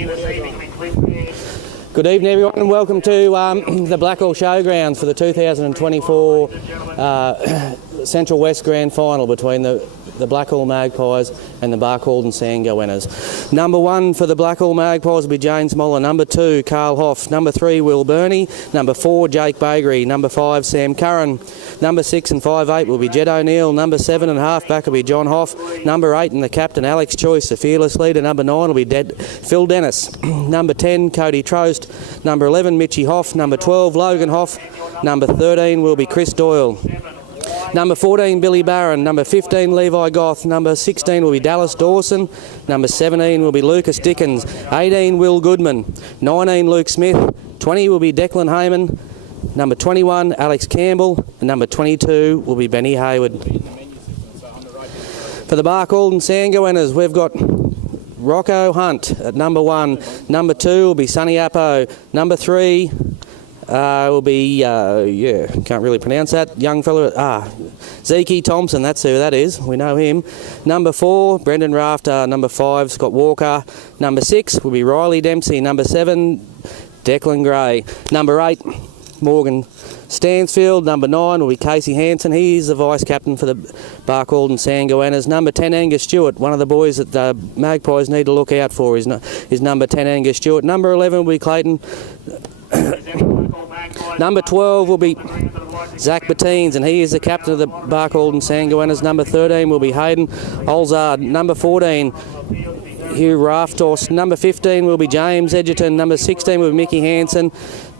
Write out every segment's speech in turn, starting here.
here this evening with Cliff. Good evening, everyone, and welcome to the Blackall Showgrounds for the 2024 Central West Grand Final between the Blackall Magpies and the Barcaldine Sandgoannas. Number 1 for the Blackall Magpies will be James Moller. Number 2, Carl Hoff. Number 3, Will Burney. Number 4, Jake Bagri. Number 5, Sam Curran. Number 6 and 5/8 will be Jed O'Neill. Number 7 and half-back will be John Hoff. Number 8 and the captain, Alex Choice, the fearless leader. Number 9 will be Phil Dennis. Number 10, Cody Trost. Number 11, Mitchie Hoff. Number 12, Logan Hoff. Number 13 will be Chris Doyle. Number 14, Billy Barron. Number 15, Levi Goth. Number 16 will be Dallas Dawson. Number 17 will be Lucas Dickens. 18, Will Goodman. 19, Luke Smith. 20 will be Declan Heyman. Number 21, Alex Campbell. And number 22 will be Benny Hayward. For the Barcaldine Sandgoannas, we've got Rocco Hunt at number 1. Number 2 will be Sonny Appo. Number 3 will be, can't really pronounce that, young fella, Zeke Thompson, that's who that is, we know him. Number 4, Brendan Rafter. Number 5, Scott Walker. Number 6 will be Riley Dempsey. Number 7, Declan Gray. Number 8, Morgan Stansfield. Number 9 will be Casey Hanson. He is the vice-captain for the Barcaldine Sandgoannas. Number 10, Angus Stewart, one of the boys that the Magpies need to look out for is number 10, Angus Stewart. Number 11 will be Clayton. Number 12 will be Zach Bettines, and he is the captain of the Barcaldine Sandgoannas. Number 13 will be Hayden Olzard. Number 14, Hugh Raftos. Number 15 will be James Edgerton. Number 16 will be Mickey Hansen.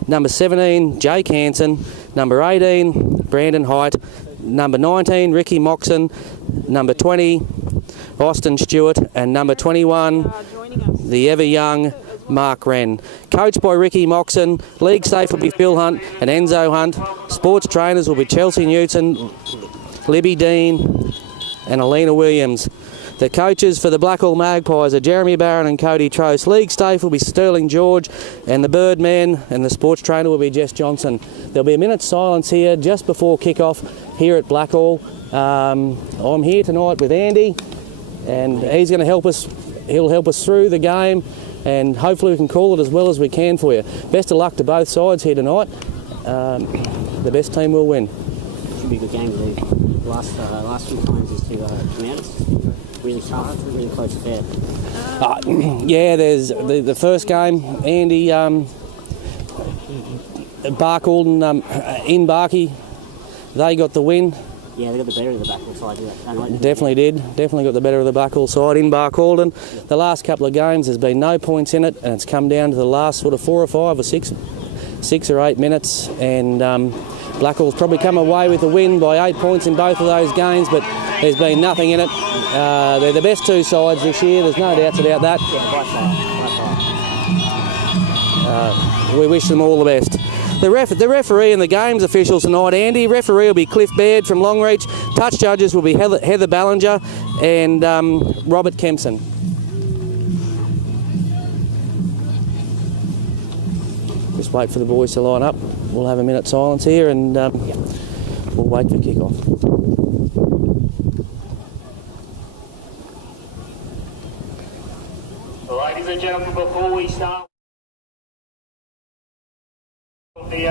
Number 17, Jake Hansen. Number 18, Brandon Height. Number 19, Ricky Moxon. Number 20, Austin Stewart. And number 21, the ever-young Mark Wren. Coached by Ricky Moxon. League safe will be Phil Hunt and Enzo Hunt. Sports trainers will be Chelsea Newton, Libby Dean and Alina Williams. The coaches for the Blackall Magpies are Jeremy Barron and Cody Trost. League staff will be Sterling George, and the Birdman and the sports trainer will be Jess Johnson. There'll be a minute's silence here just before kick-off here at Blackall. I'm here tonight with Andy, and he's going to help us. He'll help us through the game, and hopefully we can call it as well as we can for you. Best of luck to both sides here tonight. The best team will win. Should be a good game. The last few times is to come out. Really tough, really close affair. Yeah, there's the first game, Andy, Barcaldine in Barkey, they got the win. Yeah, they got the better of the Blackall side. Definitely did. Definitely got the better of the Blackall side in Barcaldine. Yep. The last couple of games, there's been no points in it, and it's come down to the last sort of 4 or 5 or 6 or 8 minutes, and Blackall's probably come away with a win by 8 points in both of those games, but there's been nothing in it. They're the best 2 sides this year, there's no doubts about that. Yeah, by far. We wish them all the best. The referee and the games officials tonight, Andy. Referee will be Cliff Baird from Longreach. Touch judges will be Heather Ballinger and Robert Kempson. Just wait for the boys to line up. We'll have a minute's silence here, and we'll wait for kick-off. Ladies and gentlemen, before we start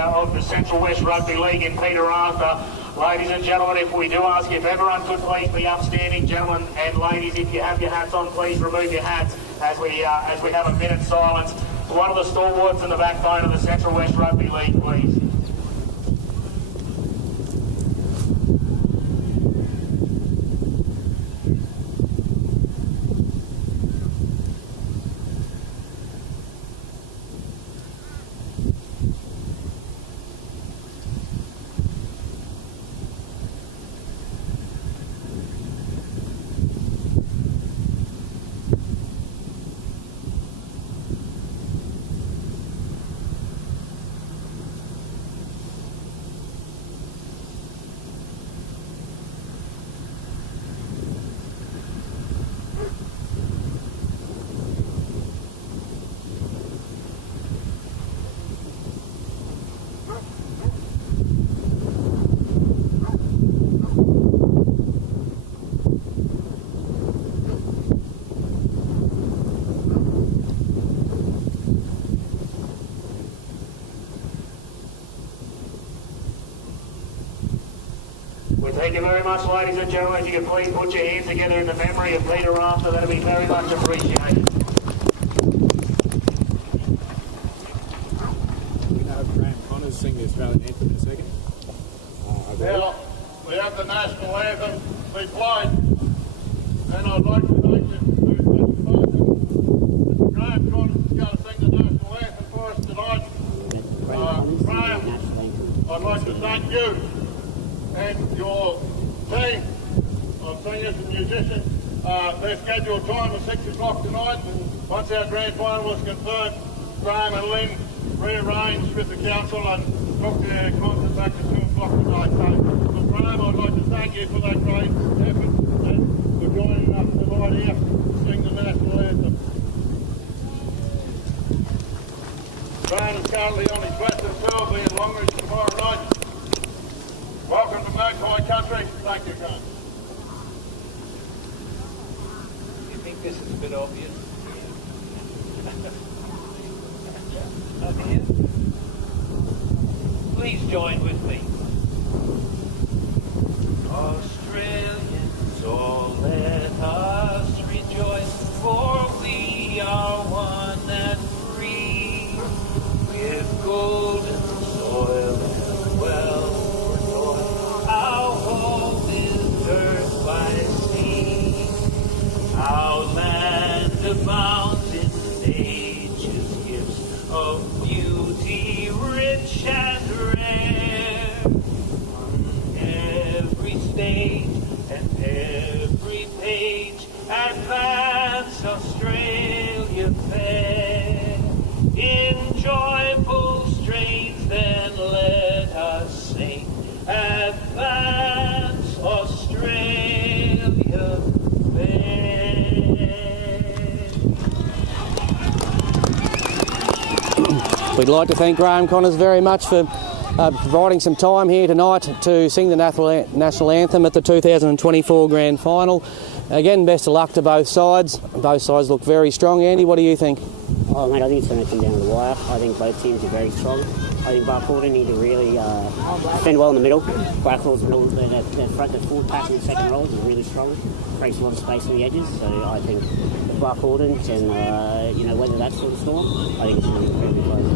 of the Central West Rugby League in Peter Arthur, ladies and gentlemen, if we do ask if everyone could please be upstanding, gentlemen and ladies, if you have your hats on, please remove your hats as we have a minute's silence. One of the stalwarts in the backbone of the Central West Rugby League, please. Thank you very much, ladies and gentlemen. If you could please put your hands together in the memory of Peter Rafter, that'd be very much appreciated. Graham Connors sing the Australian anthem in a second. Now, we have the national anthem to be played, and I'd like to thank you Mr. Graham Connors is going to sing the national anthem for us tonight. Graham, I'd like to thank you and your team of singers and musicians. Their scheduled time was 6 o'clock tonight, and once our grand final was confirmed, Graham and Lynn rearranged with the council and took their concert back to 2 o'clock tonight. So, Graham, I'd like to thank you for that great effort and for joining us tonight here to sing the national anthem. Graham is currently on his western tour, being Longridge tomorrow night. Welcome to Magpie Country. Thank you, Graham. You think this is a bit obvious? Not here? Please join with me. Australians, all let us rejoice, for we are one and free, with golden soil and wealth for joy. Our home is earth by sea, our land abounds in nature's gifts of beauty rich and rare. On every stage and every page, advance Australia fair. In joyful strains then let us sing, advance Australia fair. We'd like to thank Graham Connors very much for providing some time here tonight to sing the national anthem at the 2024 Grand Final. Again, best of luck to both sides. Both sides look very strong. Andy, what do you think? Oh, mate, I think it's going to come down to the wire. I think both teams are very strong. I think Barcaldine need to really defend well in the middle. Blackall's middle, the forward pass in the second row is really strong. Creates a lot of space on the edges. So I think if Barcaldine can, weather that sort of storm, I think it's going to be very close.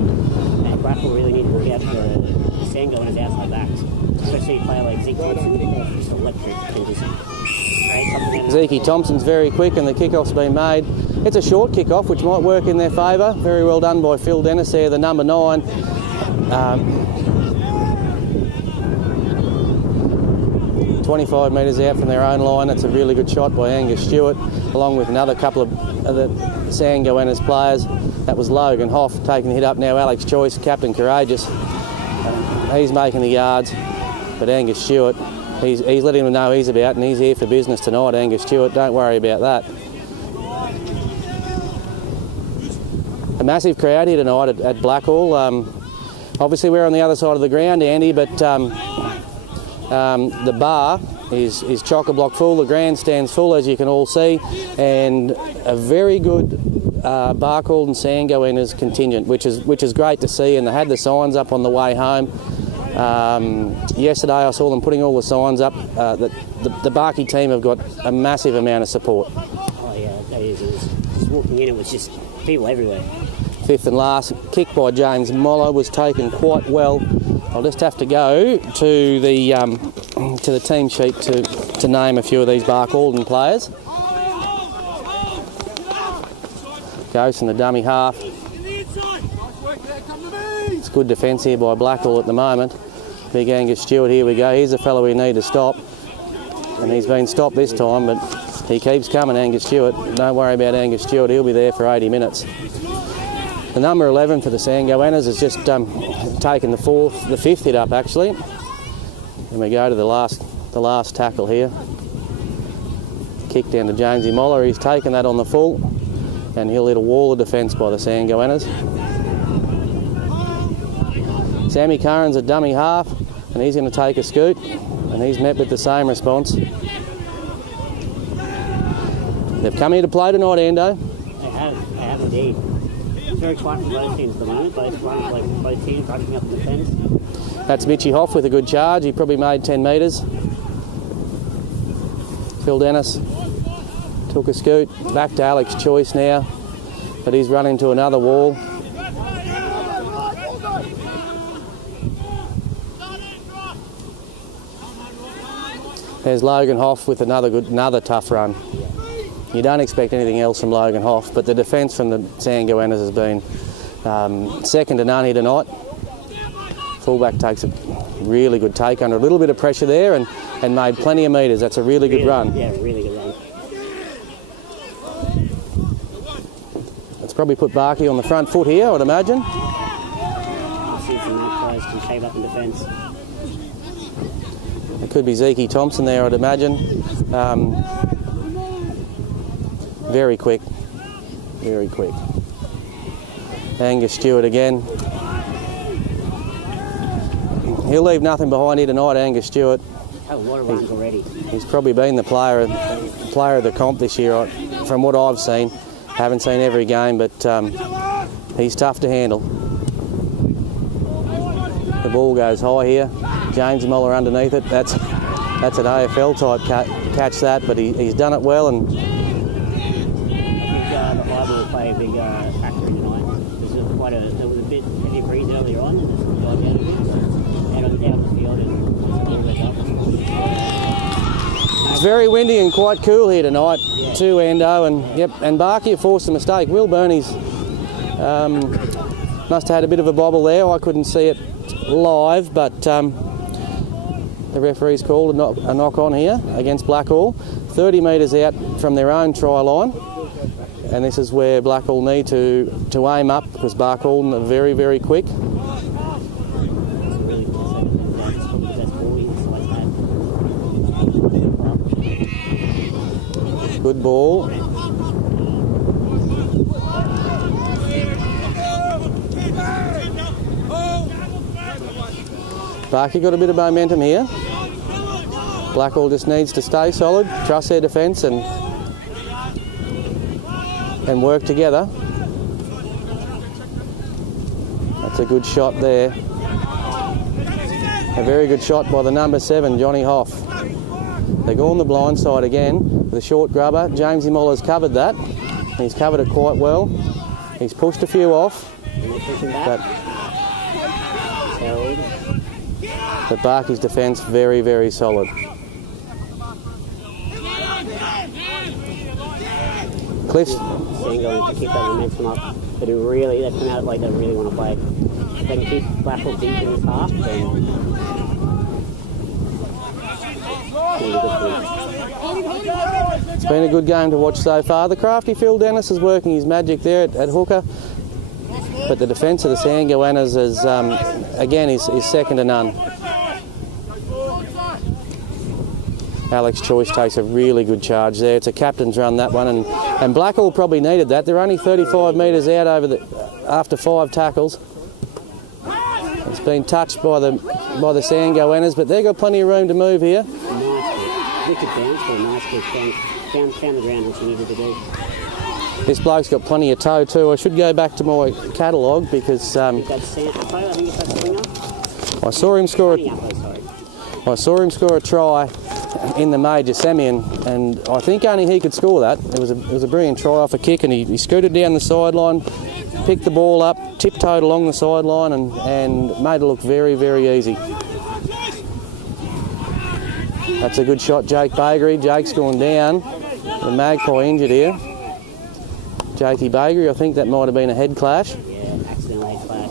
And Blackall really need to look out for the Sandgoannas outside backs, especially a player like Zeke Thompson, just electric, can just create something. Zeke Thompson's very quick and the kickoff's been made. It's a short kickoff, which might work in their favour. Very well done by Phil Dennis there, the number 9. 25 metres out from their own line. It's a really good shot by Angus Stewart, along with another couple of the Sandgoannas players. That was Logan Hoff taking the hit up now. Alex Choice, Captain Courageous. He's making the yards, but Angus Stewart, he's letting them know he's about, and he's here for business tonight, Angus Stewart. Don't worry about that. A massive crowd here tonight at Blackall. Obviously we're on the other side of the ground, Andy, but the bar is chock-a-block full, the grandstand's full, as you can all see, and a very good Barcaldine Sandgoannas contingent, which is great to see, and they had the signs up on the way home. Yesterday I saw them putting all the signs up. The Barkie team have got a massive amount of support. Oh yeah, that is. Just walking in, it was just people everywhere. Fifth and last, kick by James Moller was taken quite well. I'll just have to go to the team sheet to name a few of these Barcaldine players. Goes in the dummy half. It's good defence here by Blackall at the moment. Big Angus Stewart, here we go. Here's a fellow we need to stop. And he's been stopped this time, but he keeps coming, Angus Stewart. Don't worry about Angus Stewart, he'll be there for 80 minutes. The number 11 for the Sandgoannas has just taken the fifth hit up actually. And we go to the last tackle here. Kick down to Jamesy Moller. He's taken that on the full, and he'll hit a wall of defence by the Sandgoannas. Sammy Curran's a dummy half, and he's going to take a scoot, and he's met with the same response. They've come here to play tonight, Ando. They have indeed. It's very tight for both teams at the moment. Both teams rushing up the fence. That's Mitchy Hoff with a good charge. He probably made 10 metres. Phil Dennis took a scoot. Back to Alex Choice now, but he's run into another wall. There's Logan Hoff with another tough run. You don't expect anything else from Logan Hoff, but the defence from the Sandgoannas has been second to none here tonight. Fullback takes a really good take under a little bit of pressure there and made plenty of metres. That's a really good run. Yeah, really good run. It's probably put Barkey on the front foot here, I'd imagine. I've seen some Magpies can shape up in defence. It could be Zeke Thompson there, I'd imagine. Very quick. Very quick. Angus Stewart again. He'll leave nothing behind here tonight, Angus Stewart. Oh, what a run already. He's probably been the player of the comp this year, from what I've seen. Haven't seen every game, but he's tough to handle. The ball goes high here. James Muller underneath it. That's an AFL type catch that, but he's done it well. And I think the high ball will play a big factor in tonight. There was a bit heavy breeze earlier on, and it's got out of it. Out of the field, and it's very windy and quite cool here tonight. Yeah. To Endo, and Barkey forced a mistake. Will Burney's must have had a bit of a bobble there. I couldn't see it live, but the referee's called a knock on here against Blackall. 30 metres out from their own try line, and this is where Blackall need to aim up, because Barcaldine are very, very quick. Good ball. Barkey got a bit of momentum here. Blackall just needs to stay solid, trust their defence and work together. That's a good shot there. A very good shot by the number 7, Johnny Hoff. They go on the blind side again with a short grubber. Jamesy Muller's covered that. He's covered it quite well. He's pushed a few off. But Barkey's defence very, very solid. Cliff's Sandgoannas to keep that momentum up. But they've come out like they really want to play. If they can keep Blackall deep in this half, then it's been a good game to watch so far. The crafty Phil Dennis is working his magic there at hooker, but the defence of the Sandgoannas is again is second to none. Alex Choice takes a really good charge there. It's a captain's run, that one, and Blackall probably needed that. They're only 35 metres out after 5 tackles. It's been touched by the Sandgoannas, but they've got plenty of room to move here. Wicked bounce, but a nice kick. Found the ground which he needed to do. This bloke's got plenty of toe too. I should go back to my catalogue because I saw him score a try in the major semi, and I think only he could score that. It was a brilliant try off a kick, and he scooted down the sideline, picked the ball up, tiptoed along the sideline, and made it look very, very easy. That's a good shot, Jake Baggery. Jake's gone down. The Magpie injured here. Jakey Baggery, I think that might have been a head clash. Yeah, accidentally clash.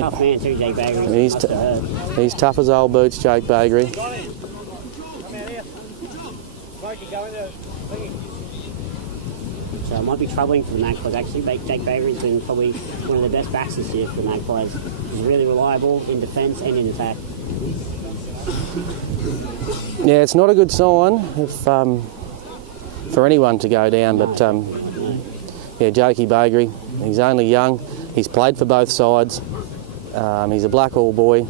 Tough man too, Jake Baggery. He's tough as old boots, Jake Baggery. So it might be troubling for the Magpies actually. Jake Baggery's been probably one of the best backs this year for the Magpies. He's really reliable in defence and in attack. Yeah, it's not a good sign if for anyone to go down, but yeah, Jakey Baggery, he's only young, he's played for both sides, he's a Blackall boy.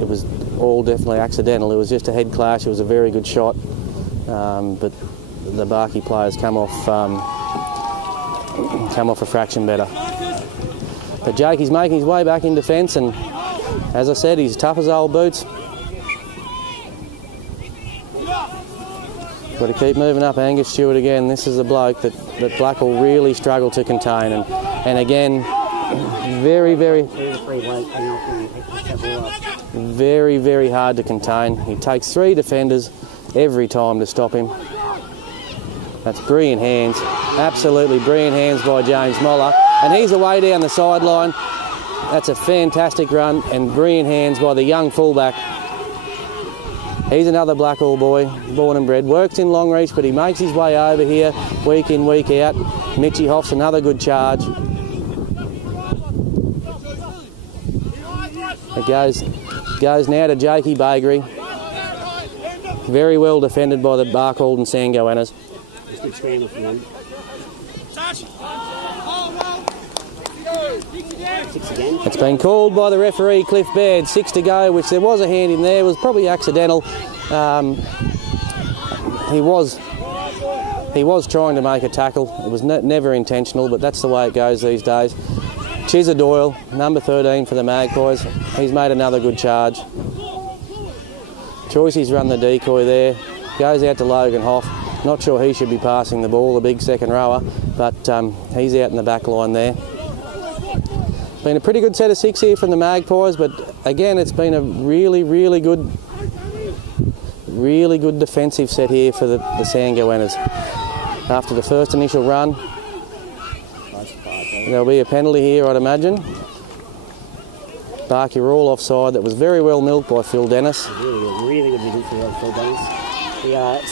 It was all definitely accidental. It was just a head clash. It was a very good shot, but the Barkey players come off a fraction better. But Jakey's making his way back in defence, and as I said, he's tough as old boots. Got to keep moving up. Angus Stewart again. This is a bloke that Blackall really struggled to contain. And again, very, very hard to contain. He takes 3 defenders every time to stop him. That's brilliant hands. Absolutely brilliant hands by James Moller. And he's away down the sideline. That's a fantastic run and brilliant hands by the young fullback. He's another Blackall boy, born and bred. Works in Longreach, but he makes his way over here week in, week out. Mitchie Hoff's another good charge. It goes now to Jakey Bakery. Very well defended by the Barcaldine and Sandgoannas. Good scramble for them. 6 again. It's been called by the referee, Cliff Baird. 6 to go, which there was a hand in there. It was probably accidental. He was trying to make a tackle. It was never intentional, but that's the way it goes these days. Chizza Doyle, number 13 for the Magpies. He's made another good charge. Choicey's run the decoy there. Goes out to Logan Hoff. Not sure he should be passing the ball, the big second rower, but he's out in the back line there. It's been a pretty good set of 6 here from the Magpies, but again, it's been a really, really good defensive set here for the Sandgoannas. After the first initial run, there'll be a penalty here, I'd imagine. Bark, you're all offside. That was very well milked by Phil Dennis. Really good vision for Phil Dennis.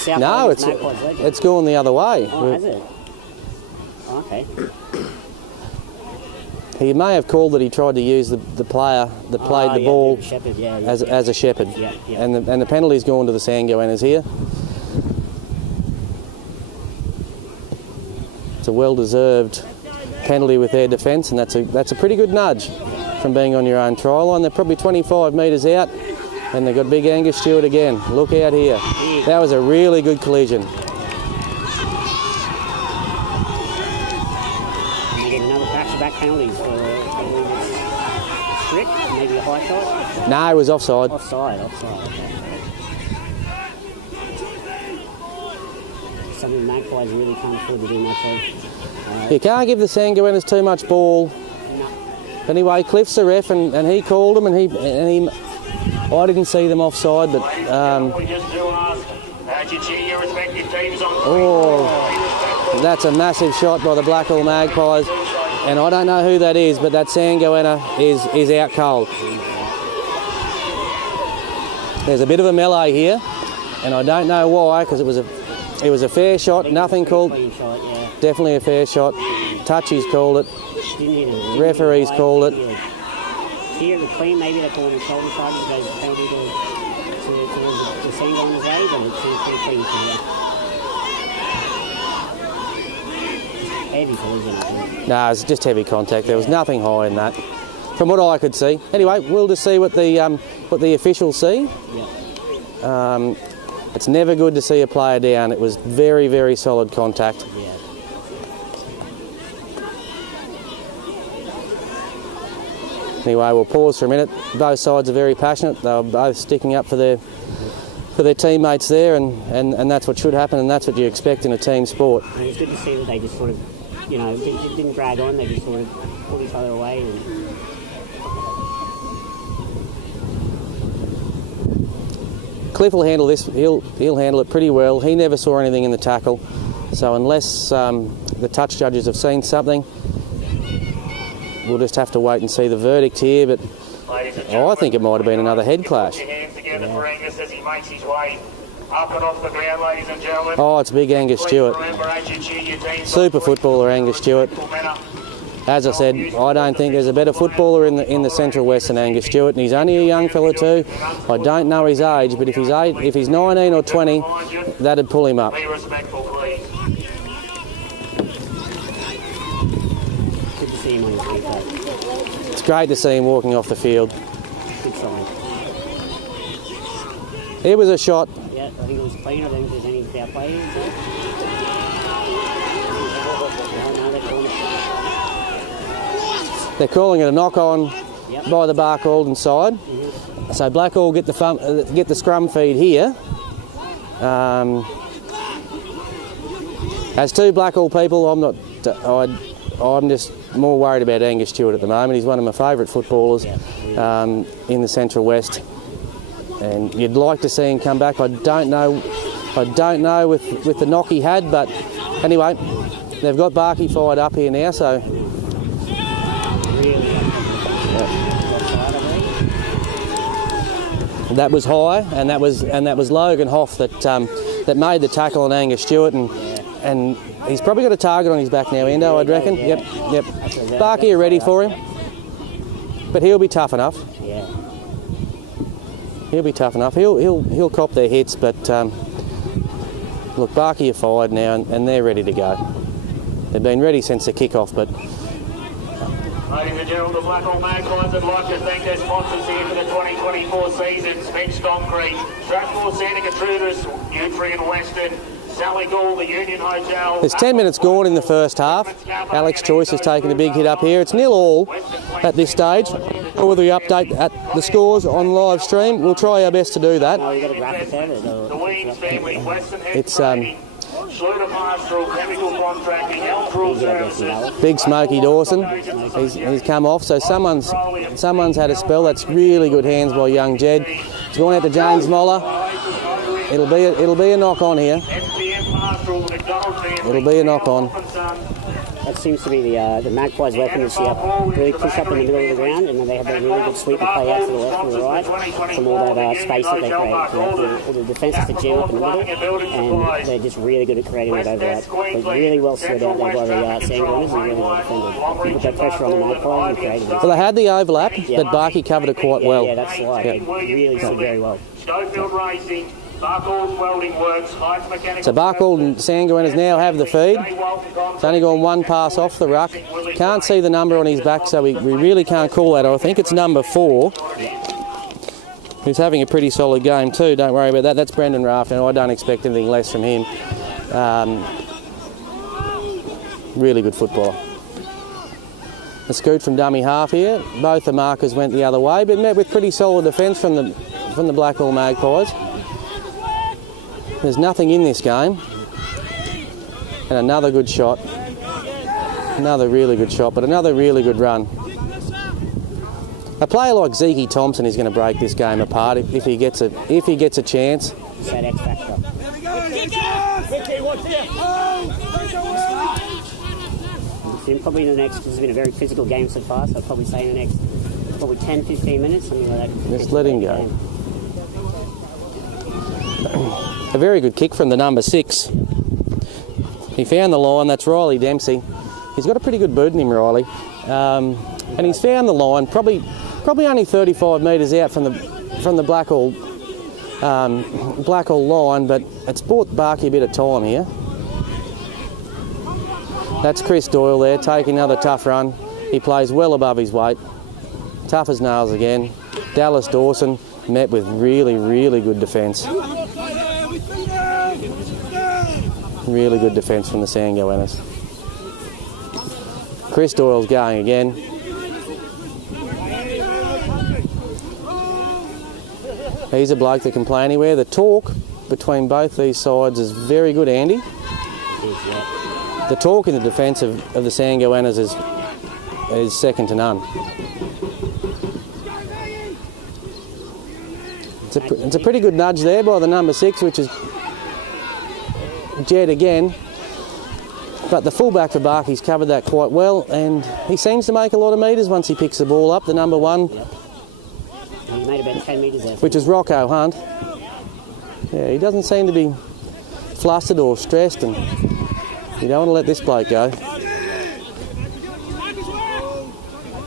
No, it's gone the other way. Oh, has it? Okay. He may have called that he tried to use the player that played the ball shepherd, as a shepherd. Yeah. And the penalty's gone to the Sandgoannas here. It's a well-deserved penalty with their defence, and that's a pretty good nudge from being on your own try line. They're probably 25 metres out, and they've got big Angus Stewart again. Look out here. That was a really good collision. And they get another back-to-back penalties for strict, maybe a high shot. No, it was offside. Offside. Okay. Something the Magpies really can't afford to do much of. You can't give the Sandgoannas too much ball. No. Anyway, Cliff's the ref, and he called them, and he. I didn't see them offside, but. That's a massive shot by the Blackall Magpies, and I don't know who that is, but that Sandgoanna is out cold. There's a bit of a melee here, and I don't know why, because it was a fair shot. Nothing called. Definitely a fair shot. Touchies called it. Referees called it. Here the clean, maybe they call it a shoulder side because it's penalty to Sandgoannas' way, but it's pretty clean from here. Heavy collision, I think. No, it's just heavy contact. There was nothing high in that, from what I could see. Anyway, we'll just see what the officials see. Yeah. It's never good to see a player down. It was very, very solid contact. Yeah. Anyway, we'll pause for a minute. Both sides are very passionate. They were both sticking up for their teammates there, and that's what should happen, and that's what you expect in a team sport. And it's good to see that they just sort of, didn't drag on. They just sort of pulled each other away. Cliff will handle this. He'll handle it pretty well. He never saw anything in the tackle, so unless the touch judges have seen something, we'll just have to wait and see the verdict here. But I think it might have been another head clash. Oh, it's big Angus Stewart. Super footballer Angus Stewart. As I said, I don't think there's a better footballer in the Central West than Angus Stewart, and he's only a young fella too. I don't know his age, but if he's 19 or 20, that'd pull him up. It's great to see him walking off the field. Good sign. It was a shot. Yeah, I think it was clean. I don't think there's any foul play. They're calling it a knock-on by the Barcaldine side. So Blackall get the scrum feed here. As two Blackall people, I'm just more worried about Angus Stewart at the moment. He's one of my favourite footballers in the Central West, and you'd like to see him come back. I don't know with the knock he had, but anyway, they've got Barkey fired up here now, so. That was high, and that was Logan Hoff that made the tackle on Angus Stewart, and he's probably got a target on his back now, Endo, I'd reckon. Yep. Barkey are ready for him, but he'll be tough enough. Yeah. He'll be tough enough. He'll cop their hits, but look, Barkey are fired now, and they're ready to go. They've been ready since the kick-off, but. Ladies and gentlemen, the Blackall Magpies would like to thank their sponsors here for the 2024 season: Spence Concrete, Strathmore Santa Gertrudis, Nutrient Western, Sally Gall, the Union Hotel. There's 10 minutes gone in the first half. Alex Joyce has taken a big hit up here. It's 0-0 at this stage. Or whether we update at the scores on live stream, we'll try our best to do that. Oh, you got a graphic there? The Weeds family, Western Head It's Schluter Pastoral, Chemical Contracting, Health Rule Services. Big Smoky Dawson. He's come off, so someone's had a spell. That's really good hands by young Jed. It's going out to James Moller. It'll be a knock on here. It'll be a knock on. That seems to be the Magpies' weapon this year. Really push up in the middle of the ground, and then they have a really good sweep and play out to the left and the right from all that space that they create. All the defences to jam up in the middle, and they're just really good at creating that overlap. They're really well stood out there by the Sandgoannas and really well defended. Put that pressure on the Magpies and created it. Well, they had the overlap, but Barkey covered it quite well. Yeah, that's right. They really stood very well. Schofield Racing, Barcaldine Welding Works, Heights Mechanical. So Barcall and Sandgoannas now have the feed. It's only gone one pass off the ruck. Can't see the number on his back, so we really can't call that. I think it's number 4, who's having a pretty solid game too. Don't worry about that. That's Brendan Raft, and I don't expect anything less from him. Really good footballer. A scoot from dummy half here. Both the markers went the other way, but met with pretty solid defence from the Blackall Magpies. There's nothing in this game. And another good shot. Another really good shot, but another really good run. A player like Zeke Thompson is going to break this game apart if he gets a chance. It's that X factor. Probably in the next, this has been a very physical game so far, so I'd probably say in the next 10-15 minutes, something like that. Just let him go. A very good kick from the number 6. He found the line. That's Riley Dempsey. He's got a pretty good boot in him, Riley, and he's found the line. Probably only 35 metres out from the Blackall line, but it's bought Barkey a bit of time here. That's Chris Doyle there taking another tough run. He plays well above his weight. Tough as nails again. Dallas Dawson met with really, really good defence. Really good defence from the Sandgoannas. Chris Doyle's going again. He's a bloke that can play anywhere. The talk between both these sides is very good, Andy. The talk in the defence of the Sandgoannas is second to none. It's a pretty good nudge there by the number 6, which is Jed again. But the fullback for Barkey's covered that quite well, and he seems to make a lot of metres once he picks the ball up, the number 1. He made about 10 metres there. Which is Rocco Hunt. Yeah, he doesn't seem to be flustered or stressed, and you don't want to let this bloke go.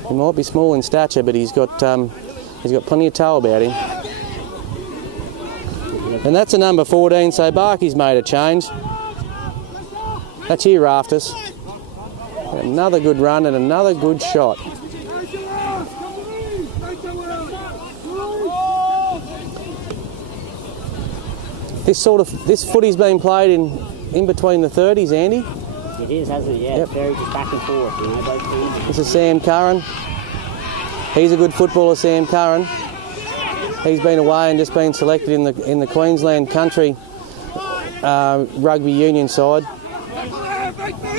He might be small in stature, but he's got plenty of toe about him. And that's a number 14, so Barkey's made a change. That's here Rafters. Another good run and another good shot. This footy's been played in between the 30s, Andy. It is, hasn't it? Yeah, Yep. It's very just back and forth, you know, both teams. This is Sam Curran. He's a good footballer, Sam Curran. He's been away and just been selected in the Queensland Country Rugby Union side.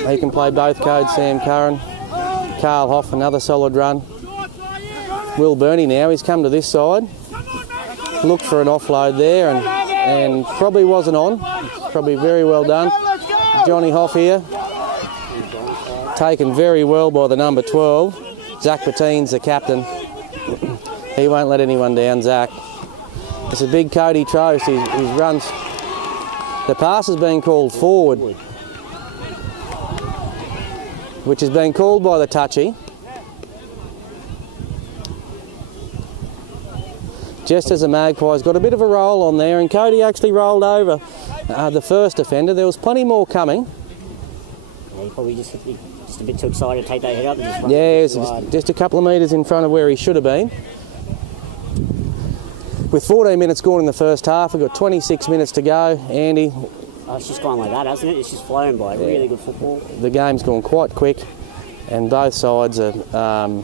He can play both codes, Sam Curran. Carl Hoff, another solid run. Will Burney now, he's come to this side. Looked for an offload there and probably wasn't on. Probably very well done. Johnny Hoff here. Taken very well by the number 12. Zach Pattine's the captain. He won't let anyone down, Zach. It's a big Cody Trost. He runs. The pass has been called forward, which has been called by the touchy. Just as the Magpies got a bit of a roll on there, and Cody actually rolled over the first offender. There was plenty more coming. Yeah, he probably just a bit too excited to take that head up. And just a couple of metres in front of where he should have been. With 14 minutes gone in the first half, we've got 26 minutes to go. Andy. Oh, it's just gone like that, hasn't it? It's just flown by. Yeah. Really good football. The game's gone quite quick, and both sides are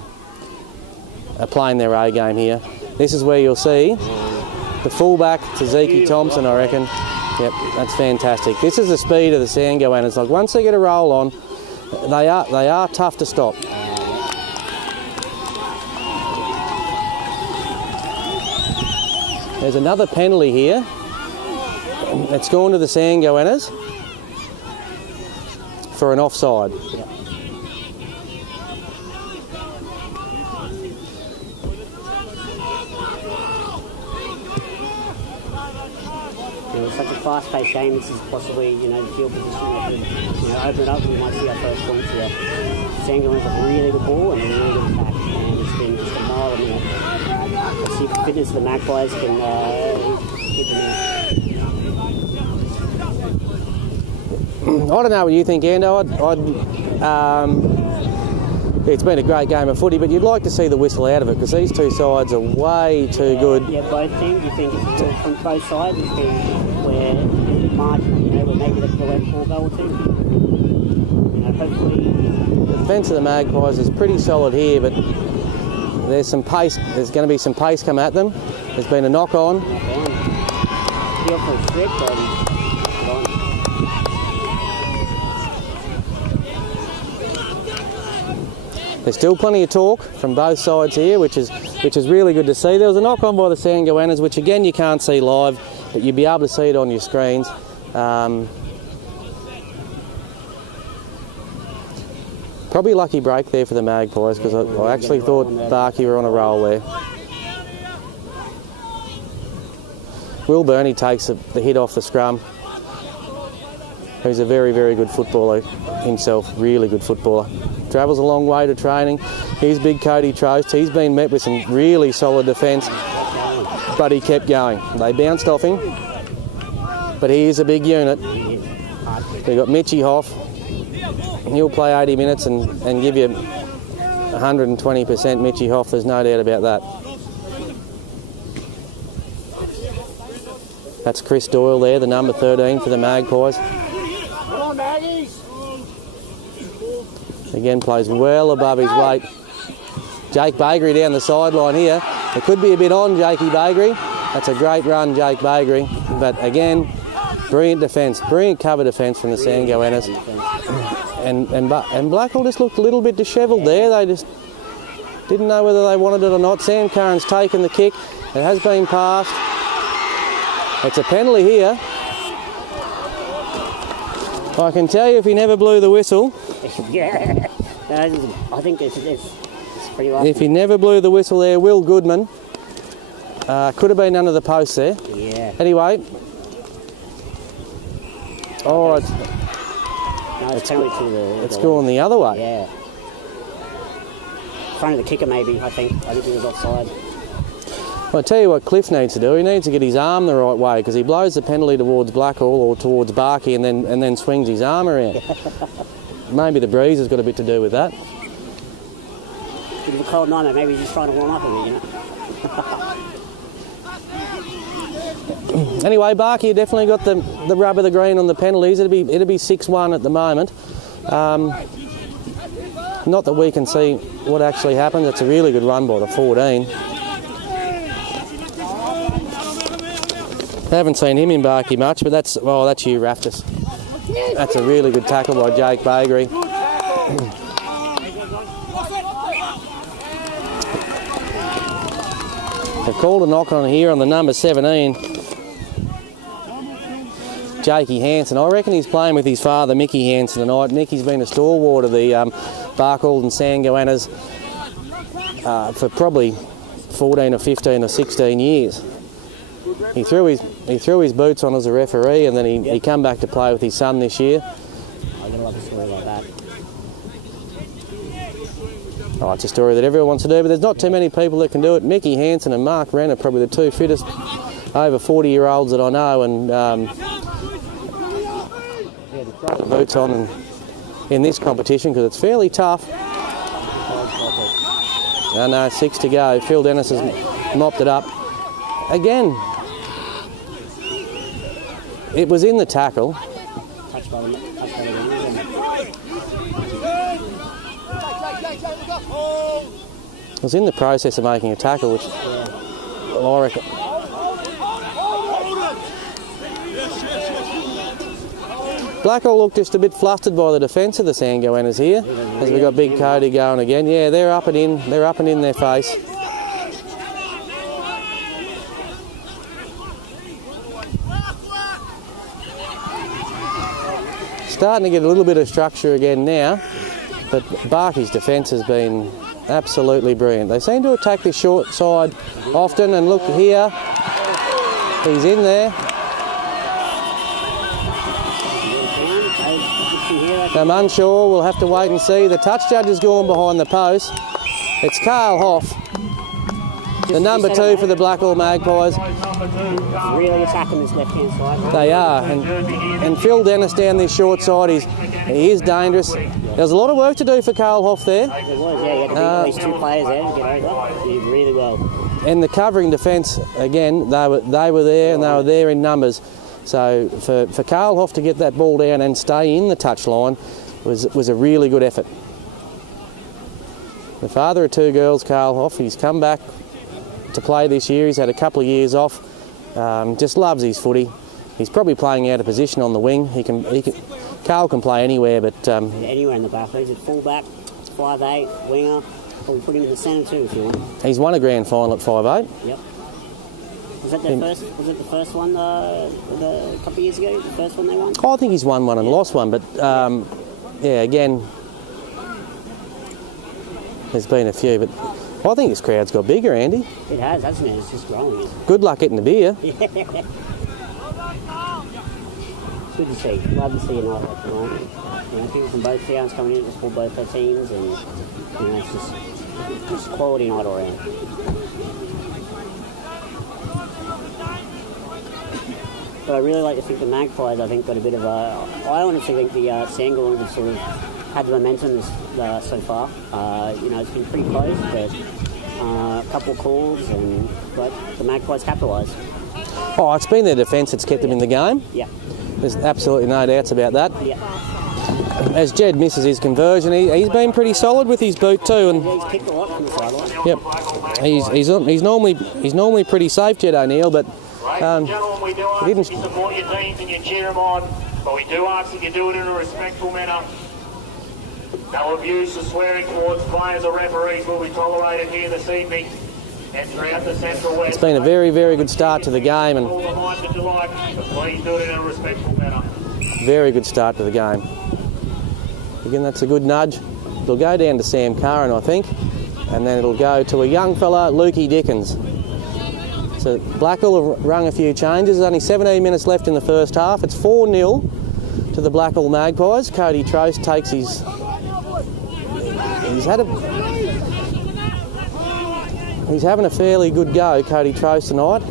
playing their A game here. This is where you'll see the fullback to Zeke Thompson, I reckon. Yep, that's fantastic. This is the speed of the Sandgoannas. Like once they get a roll on, they are tough to stop. There's another penalty here. It's gone to the Sandgoannas for an offside. Yep. It's such a fast-paced game. This is possibly, the field position that could, open it up. We might see our first points here. Sandgoannas have a really good ball and a really good attack, and it's been just a mile a minute. Let's see if the fitness of the Magpies can keep them in. I don't know what you think, Ando. It's been a great game of footy, but you'd like to see the whistle out of it because these two sides are way too good. Yeah, both teams. You think it's good from both sides? It's been where margin, where maybe that's the way ball go to. Hopefully. The defence of the Magpies is pretty solid here, but there's some pace. There's going to be some pace come at them. There's been a knock on. Feel for a strip, There's still plenty of talk from both sides here, which is really good to see. There was a knock on by the Sandgoannas, which again you can't see live, but you'll be able to see it on your screens. Probably lucky break there for the Magpies because I actually thought Barkey were on a roll there. Will Burney takes the hit off the scrum. He's a very, very good footballer himself, really good footballer. Travels a long way to training. Here's big Cody Trost. He's been met with some really solid defence, but he kept going. They bounced off him, but he is a big unit. They've got Mitchie Hoff. He'll play 80 minutes and give you 120% Mitchie Hoff. There's no doubt about that. That's Chris Doyle there, the number 13 for the Magpies. Come on, Maggies! Again, plays well above his weight. Jake Bagri down the sideline here. It could be a bit on Jakey Bagri. That's a great run, Jake Bagri. But again, brilliant defence, brilliant cover defence from the Sandgoannas. And Blackall just looked a little bit dishevelled there. They just didn't know whether they wanted it or not. Sam Curran's taken the kick. It has been passed. It's a penalty here. I can tell you if he never blew the whistle. Yeah, I think it's pretty lucky. If he never blew the whistle there, Will Goodman could have been under the post there. Yeah. Anyway. Oh, it's penalty to the... It's gone the other way. Yeah. Front of the kicker maybe, I think. I think he was offside. Well, I'll tell you what Cliff needs to do. He needs to get his arm the right way because he blows the penalty towards Blackall or towards Barkey and then swings his arm around. Maybe the breeze has got a bit to do with that. Bit of a cold night, maybe he's just trying to warm up a bit, Anyway, Barkey definitely got the rub of the green on the penalties. It'll be 6-1 at the moment. Not that we can see what actually happened. It's a really good run by the 14. I haven't seen him in Barkey much, but that's you, Raftus. That's a really good tackle by Jake Bagri. They've called a knock on here on the number 17. Jakey Hansen. I reckon he's playing with his father, Mickey Hansen, tonight. Mickey's been a stalwart of the Barcaldine Sandgoannas for probably 14 or 15 or 16 years. He threw his boots on as a referee, and then he come back to play with his son this year. I gotta love a story like that. Oh, it's a story that everyone wants to do, but there's not too many people that can do it. Mickey Hansen and Mark Wren are probably the two fittest over 40-year-olds that I know, and boots on in this competition because it's fairly tough. And 6 to go. Phil Dennis has mopped it up. Again, it was in the tackle. It was in the process of making a tackle, which I reckon. Blackall looked just a bit flustered by the defence of the Sandgoannas here, as we got Big Cody going again. Yeah, they're up and in their face. Starting to get a little bit of structure again now, but Barkey's defence has been absolutely brilliant. They seem to attack this short side often, and look here, he's in there. I'm unsure, we'll have to wait and see. The touch judge has gone behind the post. It's Carl Hoff, the number 2 for the Blackall Magpies. Really attacking this left-hand side. They are, and Phil Dennis down this short side, he is dangerous. There's a lot of work to do for Carl Hoff there. It was, yeah, you had to beat at least 2 players there to get over. He did really well. And the covering defence, again, they were there, and they were there in numbers. So for Carl Hoff to get that ball down and stay in the touch line was a really good effort. The father of 2 girls, Carl Hoff, he's come back to play this year. He's had a couple of years off. Just loves his footy. He's probably playing out of position on the wing. Carl can play anywhere, but anywhere in the back. He's at fullback, 5'8", winger. We'll put him in the centre too if you want. He's won a grand final at 5'8". Yep. Was it the first one a couple of years ago? The first one they won? I think he's won one and lost one, but yeah, again, there's been a few, but I think this crowd's got bigger, Andy. It has, hasn't it? It's just growing. Good luck getting the beer. Yeah. Good to see. Love to see a night like tonight. You know, people from both towns coming in to support both their teams, and you know, it's just quality night all around. But I really like to think the Magpies, I think, got a bit of a... I honestly think the Sandgoannas have sort of had the momentum so far. You know, it's been pretty close, but a couple of calls, but the Magpies capitalise. Oh, it's been their defence that's kept them in the game. Yeah. There's absolutely no doubts about that. Yeah. As Jed misses his conversion, he's been pretty solid with his boot too. And yeah, he's kicked a lot from the sideline. Yep. He's normally pretty safe, Jed O'Neill, but Ladies and gentlemen, we do ask that you support your teams and you cheer them on, but we do ask that you do it in a respectful manner. No abuse or swearing towards players or referees will be tolerated here this evening and throughout the Central West. It's been a very, very good start to the game, and please do it in a respectful manner. Very good start to the game. Again, that's a good nudge. It'll go down to Sam Curran, I think, and then it'll go to a young fella, Lukey Dickens. So Blackall have rung a few changes. There's only 17 minutes left in the first half. It's 4-0 to the Blackall Magpies. Cody Trost takes his... He's having a fairly good go, Cody Trost, tonight.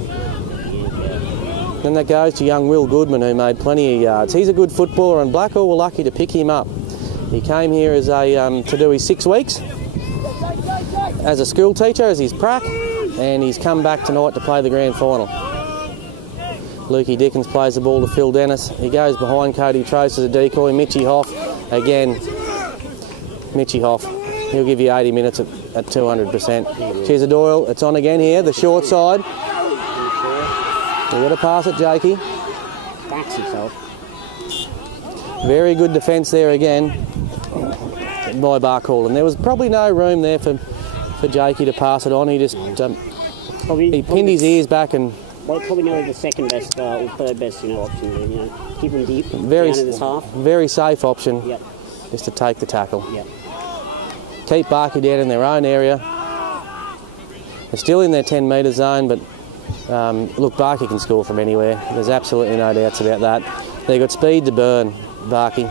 Then that goes to young Will Goodman, who made plenty of yards. He's a good footballer, and Blackall were lucky to pick him up. He came here as to do his 6 weeks as a school teacher, as his prac, and he's come back tonight to play the grand final. Lukey Dickens plays the ball to Phil Dennis. He goes behind Cody Trost as a decoy. Mitchie Hoff, again, Mitchie Hoff. He'll give you 80 minutes at 200%. Cheers, Doyle. It's on again here, the short side. We've got to pass it, Jakey. Backs himself. Very good defence there again by Barcaldine. And there was probably no room there for Jakey to pass it on. He just he pinned his ears back and... Well, probably nearly the second best or third best, option there, Keep him deep down in his half. Very safe option. Yep. Just to take the tackle. Yep. Keep Barky down in their own area. They're still in their 10 metre zone, but look, Barky can score from anywhere. There's absolutely no doubts about that. They've got speed to burn, Barky.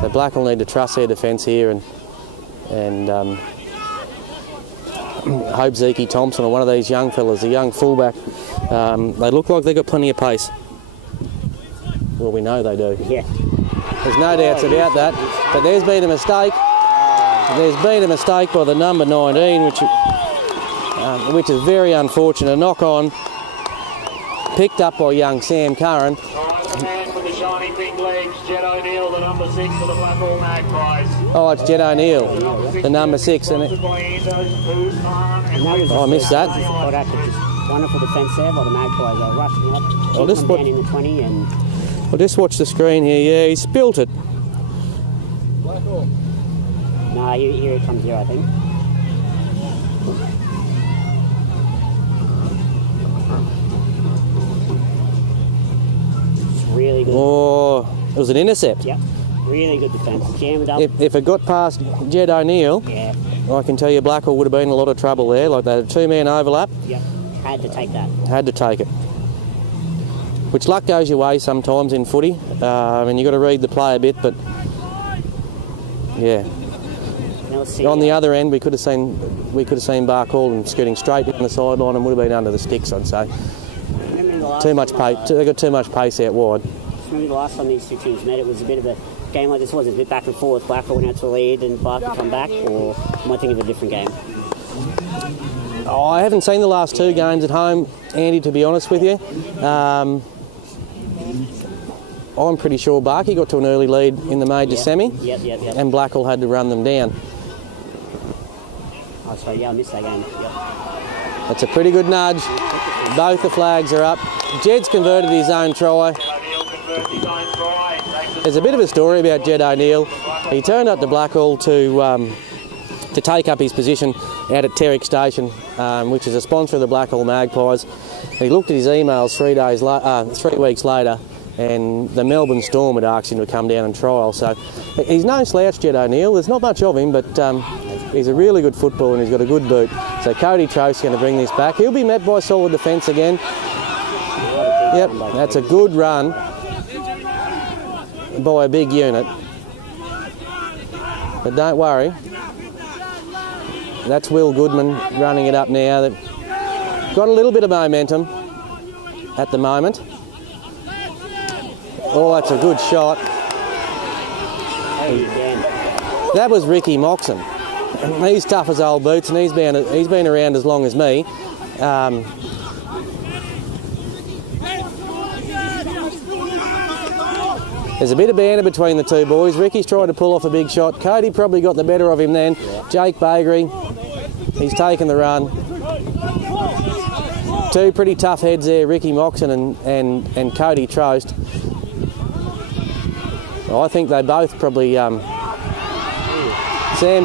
So Blackall need to trust their defence here and hope Zeke Thompson or one of these young fellas, a young fullback, they look like they've got plenty of pace. Well, we know they do. Yeah. There's no doubts about that. But there's been a mistake. There's been a mistake by the number 19, which is very unfortunate. A knock on, picked up by young Sam Curran. The man with the shiny pink legs, Jed O'Neill, the number 6 for the Blackall Magpies. Oh, it's Jed O'Neill, the number 6. And I missed that. Wonderful defence there by the Magpies. They're rushing up, keep them down in the 20 and... I'll just watch the screen here. Yeah, he spilt it. No, here it comes here, I think. It's really good. Oh, it was an intercept. Yep, really good defence. Jammed up. If it got past Jed O'Neill, yeah, I can tell you Blackall would have been in a lot of trouble there. Like they had a two-man overlap. Yep, had to take that. Had to take it. Which luck goes your way sometimes in footy, and you've got to read the play a bit, but yeah. On the other end, we could have seen Barcaldine scooting straight down the sideline and would have been under the sticks, I'd say. Too much pace. They got too much pace out wide. Remember the last time these two teams met, it was a bit of a game like this was, a bit back and forth. Blackall went out to the lead and Barker come back, or am I thinking of a different game? Oh, I haven't seen the last two games at home, Andy, to be honest with you. I'm pretty sure Barkey got to an early lead in the major semi, and Blackall had to run them down. Oh, sorry, yeah, I missed that game. Yep. That's a pretty good nudge. Both the flags are up. Jed's converted his own try. There's a bit of a story about Jed O'Neill. He turned up to Blackall to take up his position out at Terrick Station, which is a sponsor of the Blackall Magpies. He looked at his emails 3 weeks later, and the Melbourne Storm had asked him to come down and trial. So he's no slouch, Jed O'Neill. There's not much of him, but he's a really good footballer and he's got a good boot. So Cody Troast's going to bring this back. He'll be met by solid defence again. Yep, that's a good run by a big unit. But don't worry. That's Will Goodman running it up now. They've got a little bit of momentum at the moment. Oh, that's a good shot. That was Ricky Moxon. He's tough as old boots, and he's been around as long as me. There's a bit of banter between the two boys. Ricky's tried to pull off a big shot. Cody probably got the better of him then. Jake Bagri, he's taken the run. Two pretty tough heads there, Ricky Moxon and Cody Troast. I think they both probably... Sam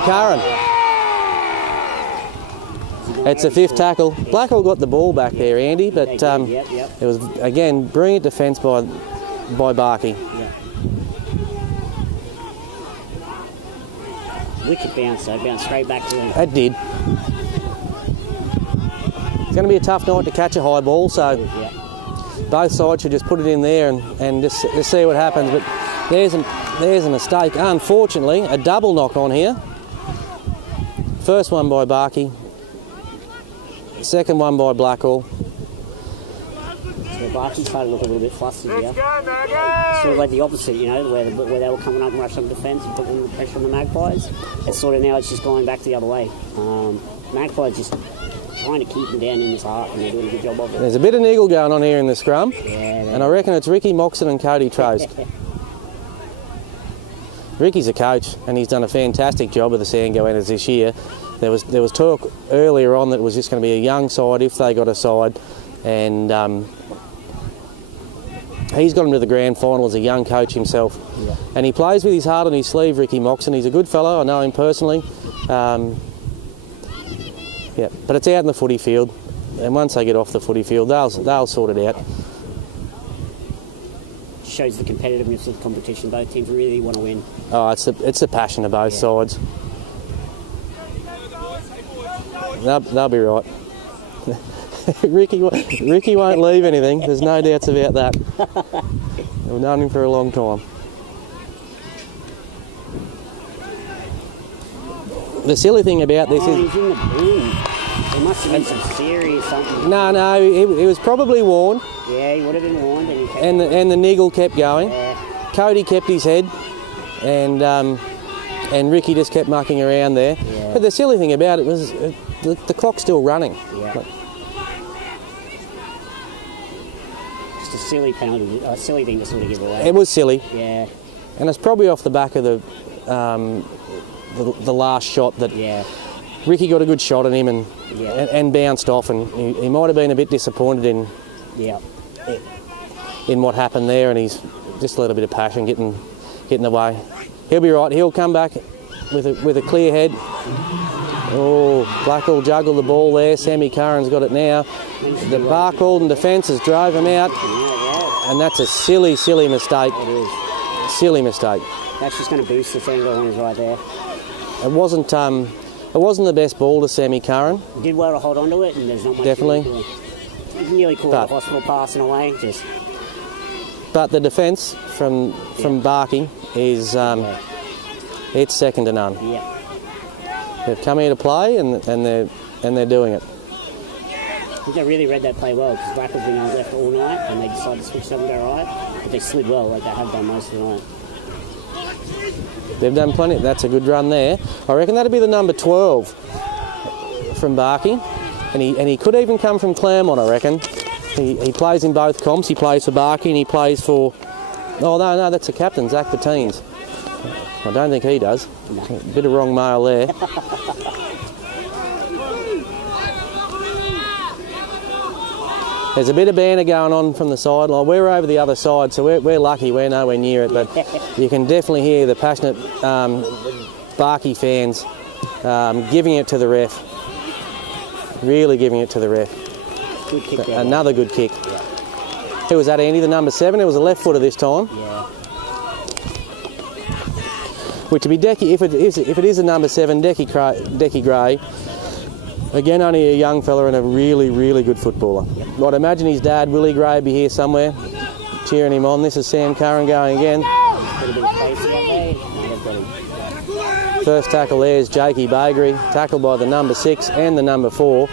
Curran. It's a fifth tackle. Blackall got the ball back there, Andy, but it was, again, brilliant defence by Barkey. Wicked bounce, though. Bounced straight back to him. It did. It's going to be a tough night to catch a high ball, so both sides should just put it in there and just see what happens. But there's a mistake. Unfortunately, a double knock on here. First one by Barkey. Second one by Blackall. So Barkey started to look a little bit flustered here. Sort of like the opposite, where they were coming up and rushing defence and putting the pressure on the Magpies. It's sort of now it's just going back the other way. Magpies just trying to keep them down in this heart, and they're doing a good job of it. There's a bit of niggle going on here in the scrum, and I reckon it's Ricky Moxon and Cody Troast. Ricky's a coach, and he's done a fantastic job with the Sandgoannas this year. There was talk earlier on that it was just going to be a young side if they got a side, and He's got him to the grand final as a young coach himself. Yeah. And he plays with his heart on his sleeve, Ricky Moxon. He's a good fellow, I know him personally. Yeah, but it's out in the footy field, and once they get off the footy field, they'll sort it out. Shows the competitiveness of the competition. Both teams really want to win. Oh, it's the passion of both sides. They'll be right. Ricky won't leave anything. There's no doubts about that. We've known him for a long time. The silly thing about this is... he's in the bin. There must have been some serious something. No, he was probably warned. Yeah, he would have been warned. And the niggle kept going. Yeah. Cody kept his head, and Ricky just kept mucking around there. Yeah. But the silly thing about it was the clock's still running. Yeah. Just a silly penalty, a silly thing to sort of give away. It was silly. Yeah. And it's probably off the back of the last shot that Ricky got a good shot on him and bounced off, and he might have been a bit disappointed in what happened there, and he's just a little bit of passion getting away. He'll be right. He'll come back with a clear head. Oh, Blackall juggled the ball there. Sammy Curran's got it now. The Barcaldine defence has drove him out, and that's a silly mistake. It is. Silly mistake. That's just going to boost the Sandgoannas right there. It wasn't the best ball to Sammy Curran. He did well to hold on to it, and there's not much. Definitely. He nearly caught the hospital passing away. But the defence from Barky is it's second to none. Yeah. They've come here to play, and they're doing it. I think they really read that play well, because Blackall's been on left all night, and they decided to switch them to go right, but they slid well, like they have done most of the night. They've done plenty. That's a good run there. I reckon that'll be the number 12 from Barky, and he could even come from Claremont. I reckon he plays in both comps. He plays for Barky and he plays for. Oh no, that's the captain, Zach Batines. I don't think he does. No. A bit of wrong mail there. There's a bit of banter going on from the sideline. We're over the other side, so we're lucky we're nowhere near it, but you can definitely hear the passionate Barky fans giving it to the ref. Really giving it to the ref. Good kick there. Another good kick. Who was that, Andy? The number 7? It was a left footer this time. Yeah. Which would be Decky, if it is a number 7, Decky Gray. Again, only a young fella and a really, really good footballer. Yep. I'd imagine his dad, Willie Gray, would be here somewhere, cheering him on. This is Sam Curran going again. First tackle there is Jakey Bagri, tackled by the number 6 and the number 4.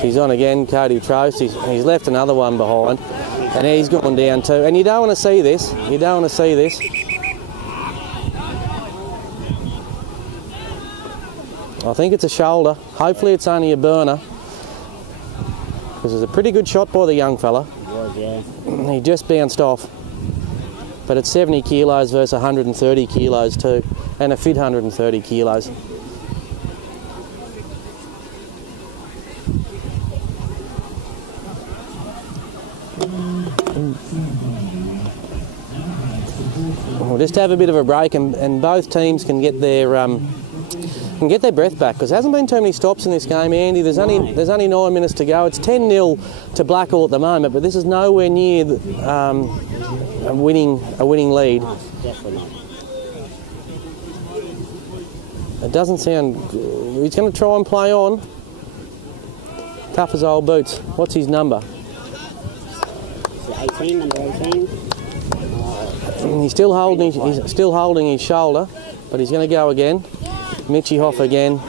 He's on again, Cody Trost. He's left another one behind, and he's gone down too. And you don't want to see this. You don't want to see this. I think it's a shoulder. Hopefully it's only a burner, because it's a pretty good shot by the young fella. It was, yeah. He just bounced off. But it's 70 kilos versus 130 kilos too, and a fit 130 kilos. We'll just have a bit of a break, and both teams can get their breath back, because there hasn't been too many stops in this game, Andy. There's only 9 minutes to go. It's 10-0 to Blackall at the moment, but this is nowhere near a winning lead. No, definitely not. It doesn't sound. He's going to try and play on. Tough as old boots. What's his number? 18, number 18. He's still holding his shoulder, but he's going to go again. Mitchie Hoff again.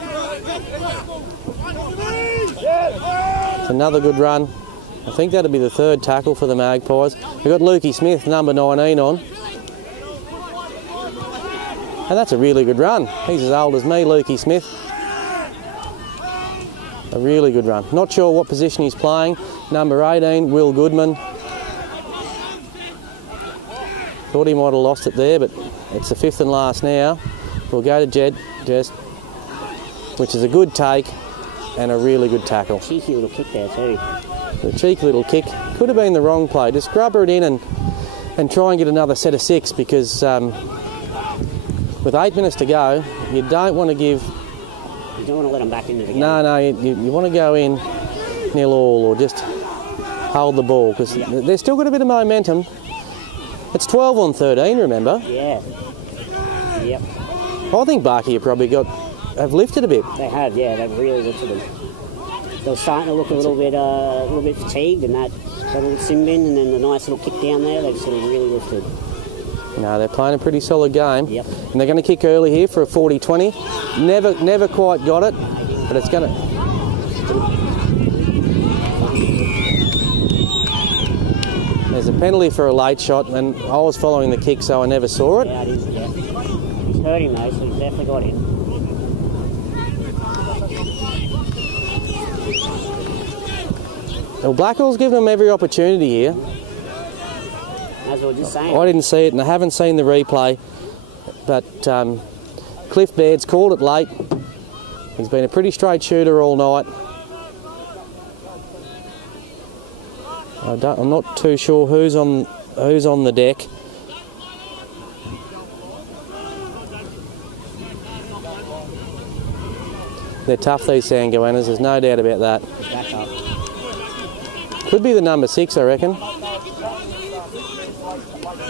It's another good run. I think that'll be the third tackle for the Magpies. We've got Lukey Smith, number 19 on. And that's a really good run. He's as old as me, Lukey Smith. A really good run. Not sure what position he's playing. Number 18, Will Goodman. Thought he might have lost it there, but it's the fifth and last now. will go to Jess, which is a good take and a really good tackle. Cheeky little kick there too. The cheeky little kick. Could have been the wrong play. Just grubber it in and try and get another set of 6, because with 8 minutes to go, you don't want to give... You don't want to let them back into the game. No, you want to go in 0-0 or just hold the ball, because they've still got a bit of momentum. It's 12 on 13, remember? Yeah. Yep. I think Barky have lifted a bit. They have, yeah. They've really lifted them. They were starting to look a little bit fatigued, and that little sin bin, and then the nice little kick down there. They've sort of really lifted. No, they're playing a pretty solid game. Yep. And they're going to kick early here for a 40-20. Never quite got it, but it's going to... There's a penalty for a late shot, and I was following the kick, so I never saw it. Yeah, it is, yeah. He's hurt him though, so he's definitely got him. Well, Blackall's given them every opportunity here. As I was just saying. I didn't see it, and I haven't seen the replay, but Cliff Baird's called it late. He's been a pretty straight shooter all night. I'm not too sure who's on the deck. They're tough, these Sandgoannas, there's no doubt about that. Back up. Could be the number 6, I reckon.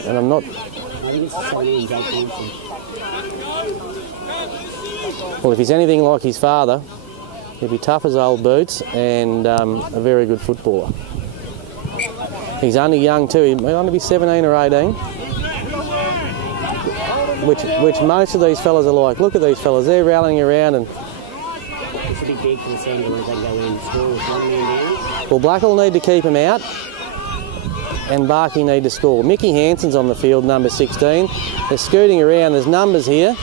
And I'm not... I think it's 17, Jake Hanson. Well, if he's anything like his father, he'll be tough as old boots and a very good footballer. He's only young too, he might only be 17 or 18. Which most of these fellas are like. Look at these fellas, they're rallying around, and... It's a bit big for the Sandgoannas. They can go in and score with one man down. Well, Blackall need to keep him out, and Barky need to score. Mickey Hanson's on the field, number 16. They're scooting around, there's numbers here.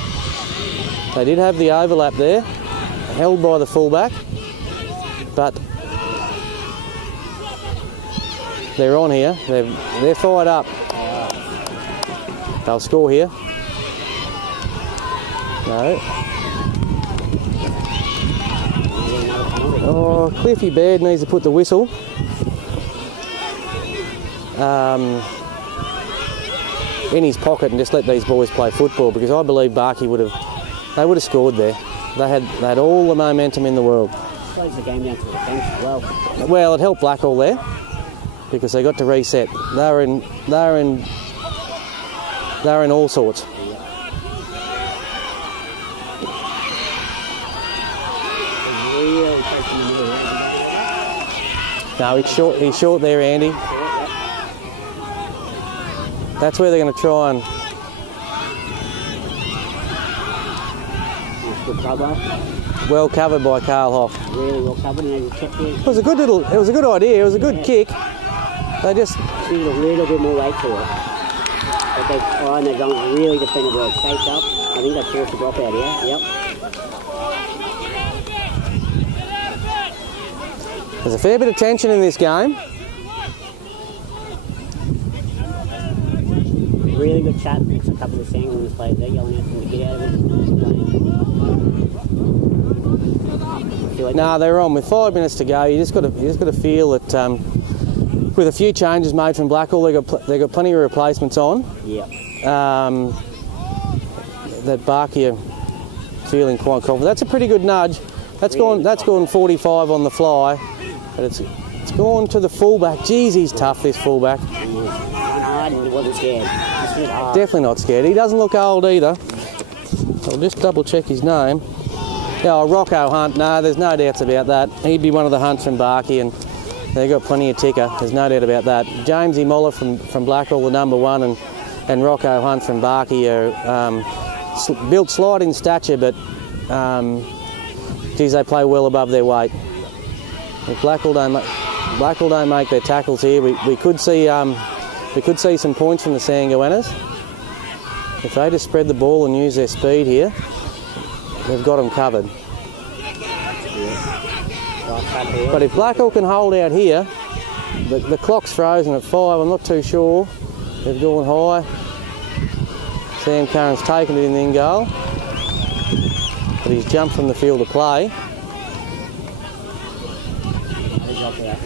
They did have the overlap there, held by the fullback, but they're on here. They're fired up. They'll score here. No. Oh, Cliffy Baird needs to put the whistle. In his pocket and just let these boys play football, because I believe Barky would have scored there. They had all the momentum in the world. Slows the game down to the bench as well. Well, it helped Blackall there because they got to reset. They're in all sorts. No, he's short there, Andy. That's where they're going to try and... Good cover. Well covered by Carl Hoff. Really well covered, and they kept it. It was a good idea. It was a good kick. They just Needed a little bit more weight to it. But they've done really defended well. Shaped up. I think they forced the drop out here. Yep. There's a fair bit of tension in this game. Really good chat next to a couple of Sandgoannas players there, yelling at them to get out of it. No, they're on with 5 minutes to go. You just got to feel that with a few changes made from Blackall, they got plenty of replacements on. Yeah. That Barky are feeling quite confident. That's a pretty good nudge. That's gone 45 on the fly, but it's gone to the fullback. Jeez, he's tough, this fullback. Hard, and he wasn't scared. Definitely not scared. He doesn't look old either. I'll just double check his name. Oh, Rocco Hunt. No, there's no doubts about that. He'd be one of the Hunts from Barky, and they've got plenty of ticker. There's no doubt about that. Jamesy Moller from Blackall, the number 1, and Rocco Hunt from Barky are built slight in stature, but geez, they play well above their weight. If Blackall don't make their tackles here, we could see some points from the Sandgoannas. If they just spread the ball and use their speed here, they've got them covered. But if Blackall can hold out here, the clock's frozen at 5. I'm not too sure. They've gone high. Sam Curran's taken it in the end goal. but he's jumped from the field of play. Good job there.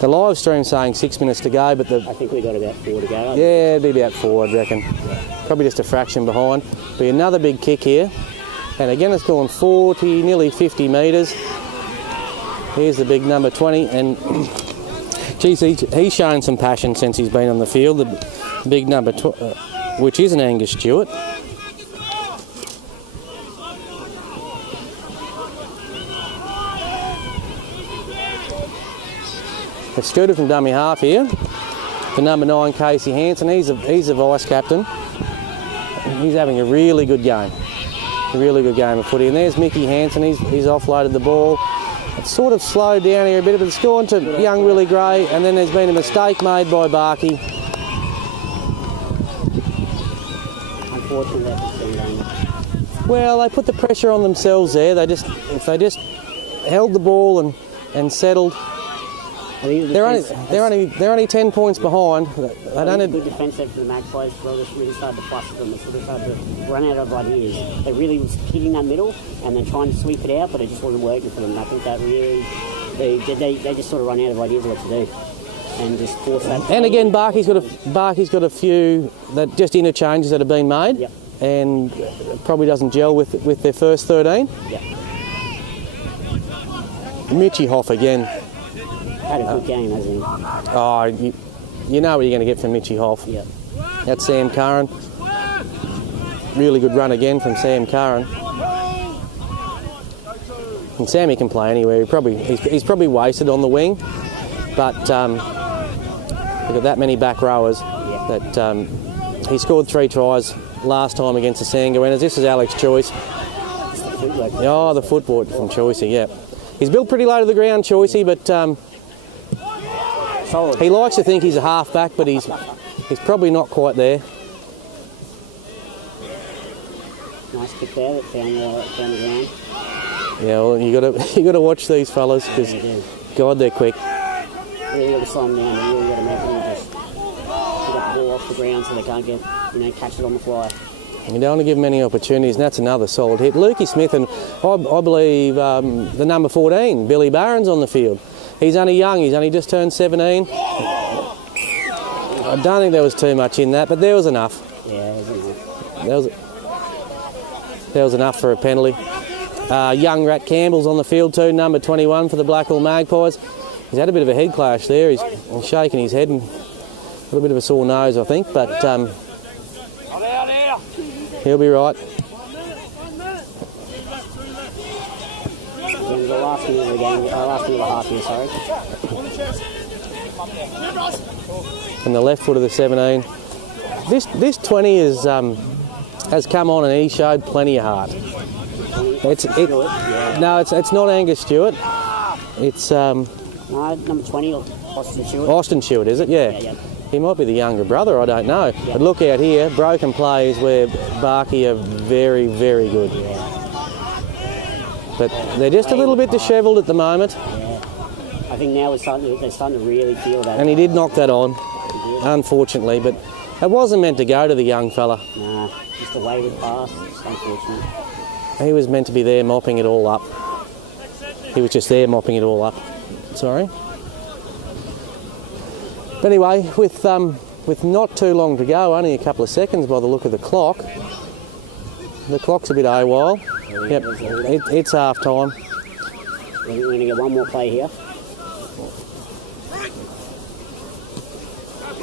The live stream's saying 6 minutes to go, but I think we got about 4 to go. yeah, it'd be about 4, I reckon. Probably just a fraction behind. Be another big kick here. And again, it's gone 40, nearly 50 metres. Here's the big number 20, and geez, he's shown some passion since he's been on the field. The big number, which is an Angus Stewart. It's scooted from dummy half here. The number 9, Casey Hanson. He's a vice captain. He's having a really good game. A really good game of footy. And there's Mickey Hanson. He's offloaded the ball. It's sort of slowed down here a bit, but it's gone to young Willie Gray. And then there's been a mistake made by Barkey. Unfortunately, that's been done. Well, they put the pressure on themselves there. If they just held the ball and settled. They're only 10 points behind. They don't have good defence there for the Magpies. Well, they really started to fluster them. They sort of started to run out of ideas. They really was hitting that middle and then trying to sweep it out, but it just wasn't working for them. And I think that really they just sort of run out of ideas of what to do and just force that. And again, Barkey's got a few that just interchanges that have been made, yep. And probably doesn't gel with their first 13. Yep. Mitchie Hoff again. Had a good game, hasn't he? Oh, you know what you're going to get from Mitchie Hoff. Yep. That's Sam Curran. Really good run again from Sam Curran. And Sammy can play anywhere. He's probably wasted on the wing, but we've got that many back rowers that he scored 3 tries last time against the Sandgoannas. This is Alex Choice. Oh, the footboard from Choicey, yeah. He's built pretty low to the ground, Choicey, but he likes to think he's a half-back, but he's probably not quite there. Nice kick there that found the ground. Yeah, well, you got to watch these fellas because, God, they're quick. Really got to slow them down. You really got to make them just get the ball off the ground so they can't get catch it on the fly. You don't want to give them any opportunities, and that's another solid hit. Lukey Smith and I believe the number 14, Billy Barron's on the field. He's only young. He's only just turned 17. I don't think there was too much in that, but there was enough. Yeah, there was enough. There was enough for a penalty. Young Rat Campbell's on the field too, number 21 for the Blackall Magpies. He's had a bit of a head clash there. He's shaking his head and a little bit of a sore nose, I think, but he'll be right. The last minute of the game, last minute of the half here, sorry. And the left foot of the 17. This 20 has come on and he showed plenty of heart. No, it's not Angus Stewart. It's number 20, Austin Stewart. Austin Stewart, is it? Yeah. He might be the younger brother, I don't know. But look out here, broken plays where Barkey are very, very good. But they're just a little bit dishevelled at the moment. Yeah. I think now they're starting to really feel that. And he did knock that on, unfortunately, but it wasn't meant to go to the young fella. Nah, just a wayward pass. It's unfortunate. He was meant to be there mopping it all up. He was just there mopping it all up. Sorry. But anyway, with not too long to go, only a couple of seconds by the look of the clock. The clock's a bit AWOL. Yep, it's half time. We're going to get one more play here.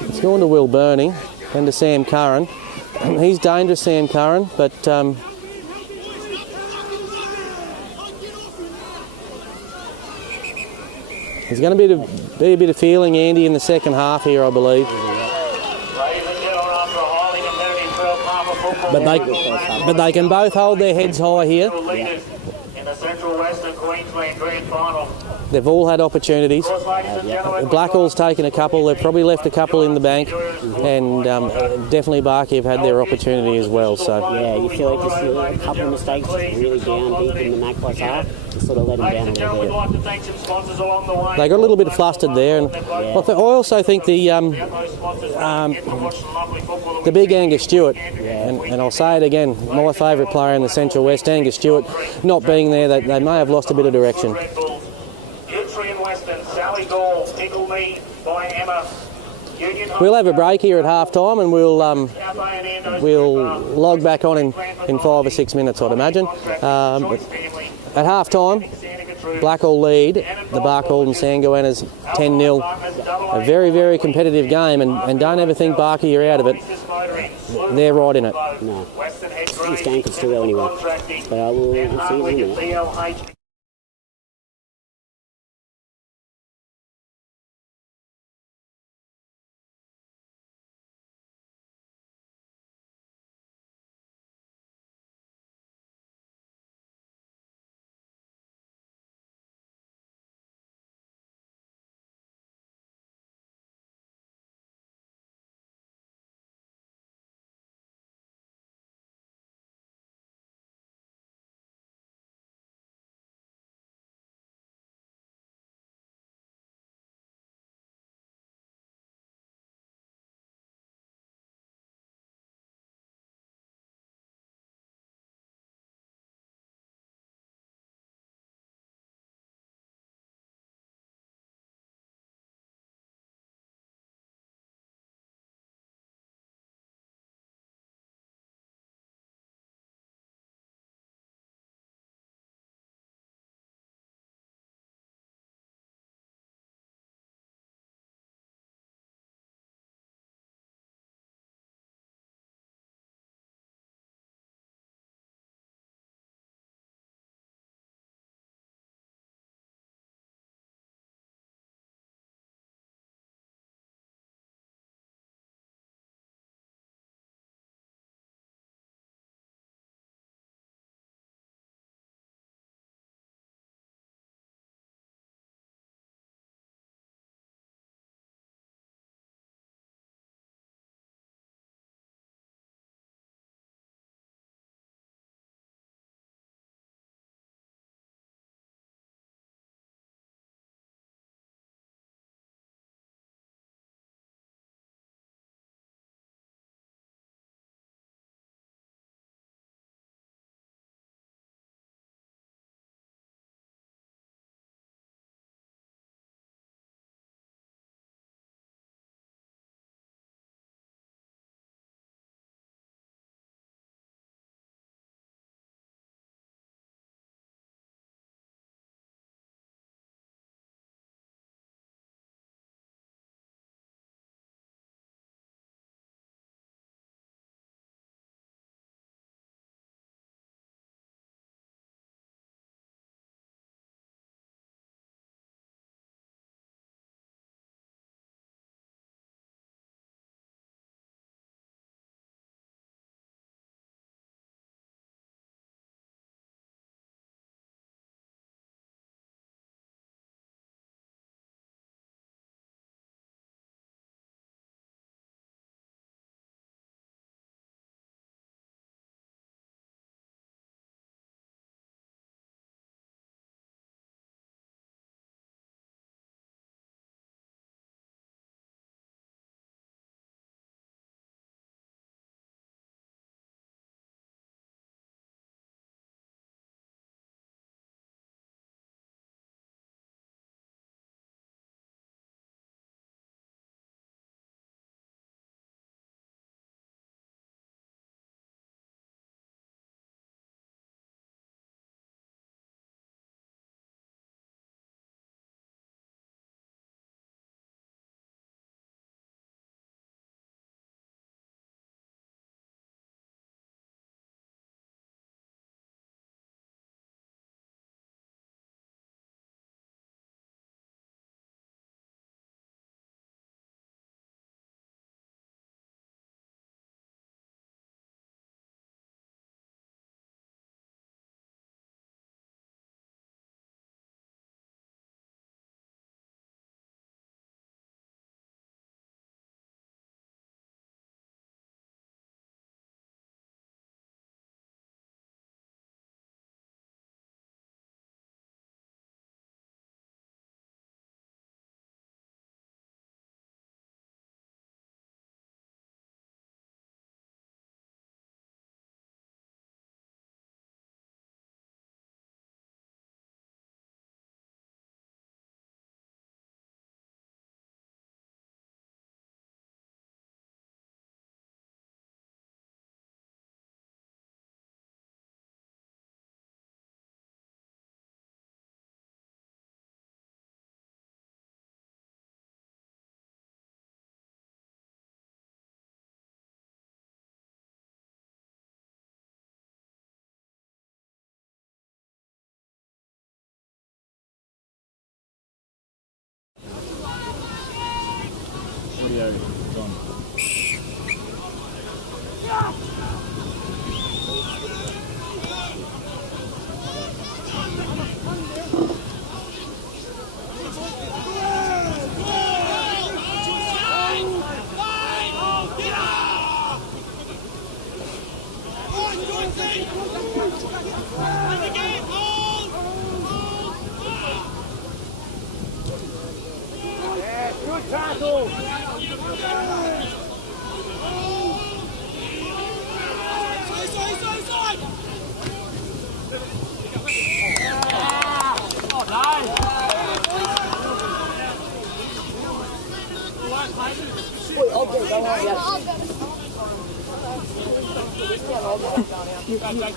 It's going to Will Burney and to Sam Curran. He's dangerous, Sam Curran, but there's going to be a bit of feeling, Andy, in the second half here, I believe. But they can both hold their heads high here. In the Central Western Queensland Grand Final. They've all had opportunities. Blackall's taken a couple. They've probably left a couple in the bank, and definitely Barkey have had their opportunity as well. So Yeah, you feel like just a couple of mistakes really down deep in the Magpies half to sort of let them down a little bit. they got a little bit flustered there, and I also think the big Angus Stewart, and I'll say it again, my favourite player in the Central West, Angus Stewart, not being there, they may have lost a bit of direction. We'll have a break here at half time, and we'll log back on in 5 or 6 minutes, I'd imagine. At half time, Blackall lead the Barcaldine Sandgoannas 10-0. A very, very competitive game, and don't ever think Barkey are out of it. They're right in it. No, this game could still go anywhere, but we'll see you in a minute.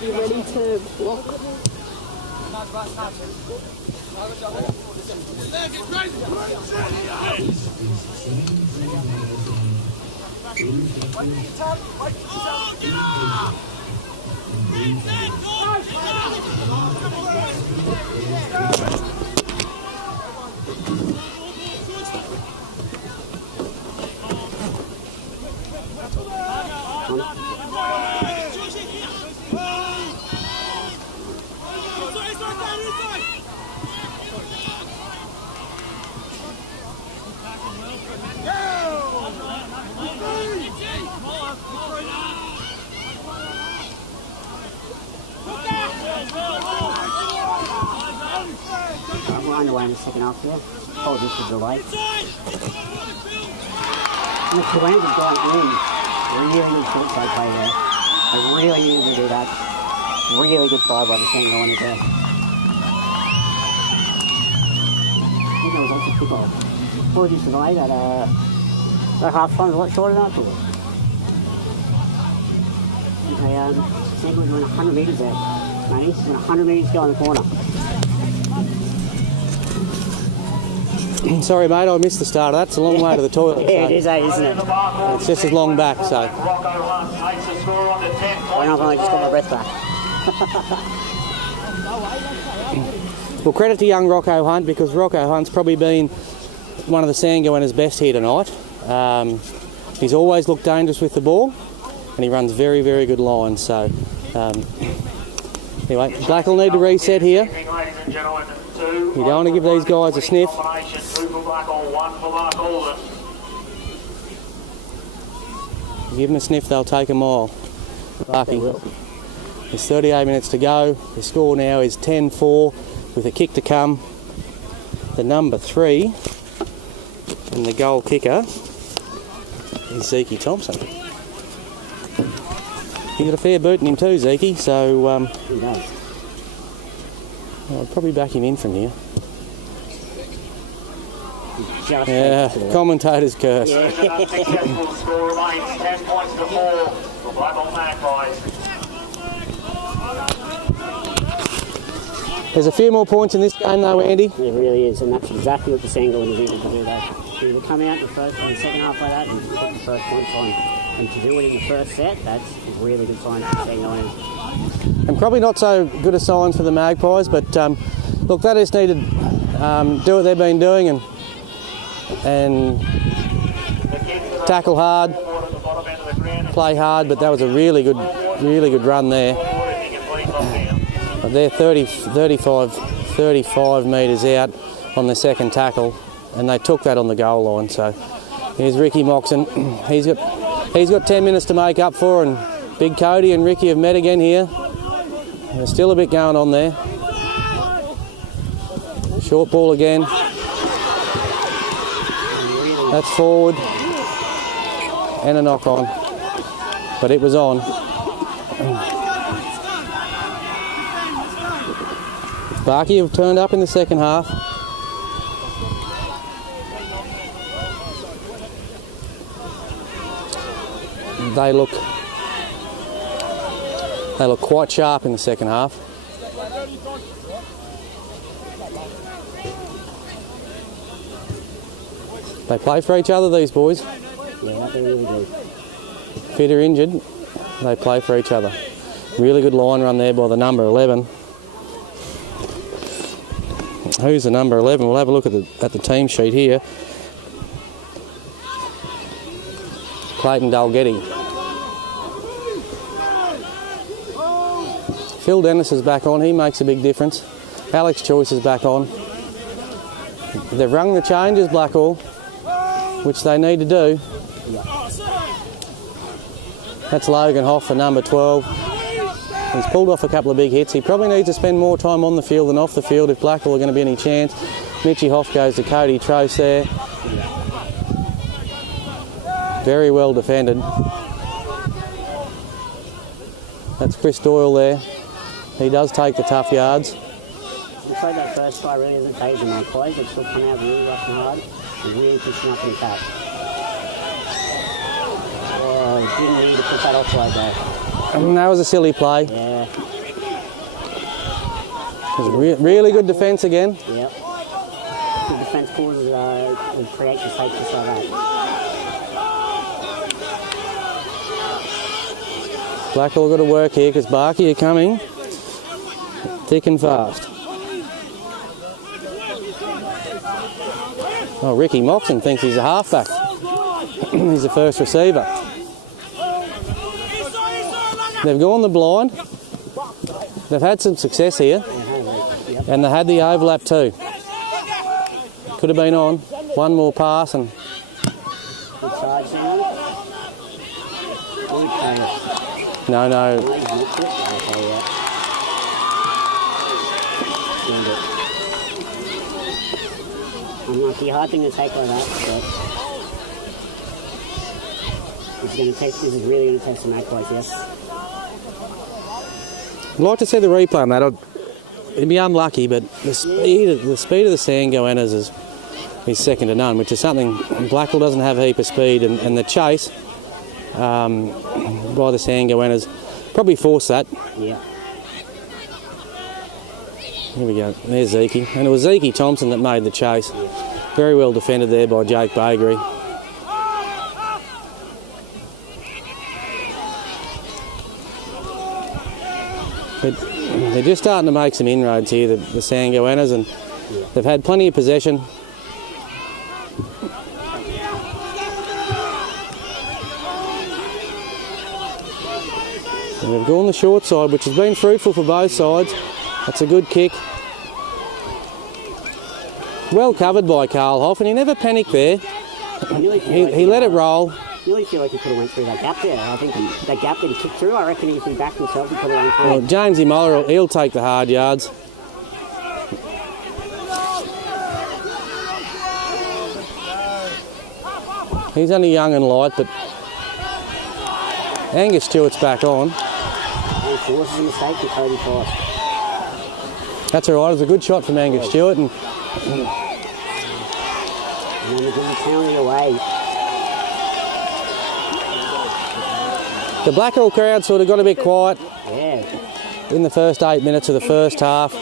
You ready to block? We're underway in the second half here. Apologies for the delay. And the Queens have gone in. Really good short side play there. They really need to do that. Really good fire by the Sandgoannas there. I think that was also kickoff. Apologies for the delay. That half time was a lot shorter than I thought. Okay, Sandgoannas went 100 metres there. Manny, 100 metres to go in the corner. Sorry, mate, I missed the start of that. It's a long way to the toilet. Yeah, it is, isn't it? It's just as long back, so. I know, I just got my breath back. Well, credit to young Rocco Hunt, because Rocco Hunt's probably been one of the Sandgoannas' best here tonight. He's always looked dangerous with the ball, and he runs very, very good lines. So, anyway, Blackall need to reset here. You don't want to give these guys a sniff. Give them a sniff, they'll take a mile. Lucky. There's 38 minutes to go. The score now is 10-4 with a kick to come. The number 3 and the goal kicker is Zeke Thompson. He got a fair boot in him too, Zeke, so He does. I'll probably back him in from here. Just Yeah, commentator's curse. The successful score remains 10 points to 4 for Blackall Magpies. There's a few more points in this game though, Andy. It really is, and that's exactly what the Sandgoannas needed to do. That to either come out in the second half like that and put the first points on, and to do it in the first set, that's a really good sign for the Sandgoannas. And probably not so good a sign for the Magpies, but look, they just need to do what they've been doing and tackle hard, play hard. But that was a really good run there. But they're 35 metres out on the second tackle, and they took that on the goal line. So here's Ricky Moxon. He's got 10 minutes to make up for, and Big Cody and Ricky have met again here. There's still a bit going on there. Short ball again. That's forward. And a knock on. But it was on. Barky have turned up in the second half. They look quite sharp in the second half. They play for each other, these boys. Yeah, they really do. Fit or injured, they play for each other. Really good line run there by the number 11. Who's the number 11? We'll have a look at the team sheet here. Clayton Dalgetty. Phil Dennis is back on. He makes a big difference. Alex Choice is back on. They've rung the changes, Blackall, which they need to do. That's Logan Hoff for number 12. He's pulled off a couple of big hits. He probably needs to spend more time on the field than off the field if Blackall are going to be any chance. Mitchy Hoff goes to Cody Trose there. Very well defended. That's Chris Doyle there. He does take the tough yards. Looks like that first try really isn't phasing my clothes. They've still come out really rough and hard. They're really pushing up in the attack. Oh, didn't need to put that offside though. That was a silly play. Yeah. It was really good defence again. Yep. Good defence causes and creates mistakes just like that. Blackall got to work here because Barkey are coming thick and fast. Oh, Ricky Moxon thinks he's a halfback. He's the first receiver. They've gone the blind. They've had some success here. And they had the overlap too. Could have been on. One more pass and... Good side sound. No. Unlucky, hard thing to take like that, but this is really going to test the Magpies, yes. I'd like to see the replay on that. It'd be unlucky, but the speed of the Sandgoannas is second to none, which is something Blackall doesn't have a heap of speed, and the chase by the Sandgoannas probably forced that. Yeah. Here we go. There's Zeke. And it was Zeke Thompson that made the chase. Very well defended there by Jake Bagri. They're just starting to make some inroads here, the Sandgoannas, and they've had plenty of possession. And they've gone the short side, which has been fruitful for both sides. That's a good kick. Well covered by Carl Hoff, and he never panicked there. He let it roll. I really feel like he could have went through that gap there. I think that gap that he kicked through, I reckon if he backed himself, he could have went through. Well, Jamesy Muller, he'll take the hard yards. He's only young and light, but Angus Stewart's back on. And forces a mistake to Cody Price. That's all right. It was a good shot from Angus Stewart, and then they give the penalty away. the Blackall crowd sort of got a bit quiet Yeah. in the first 8 minutes of the first half.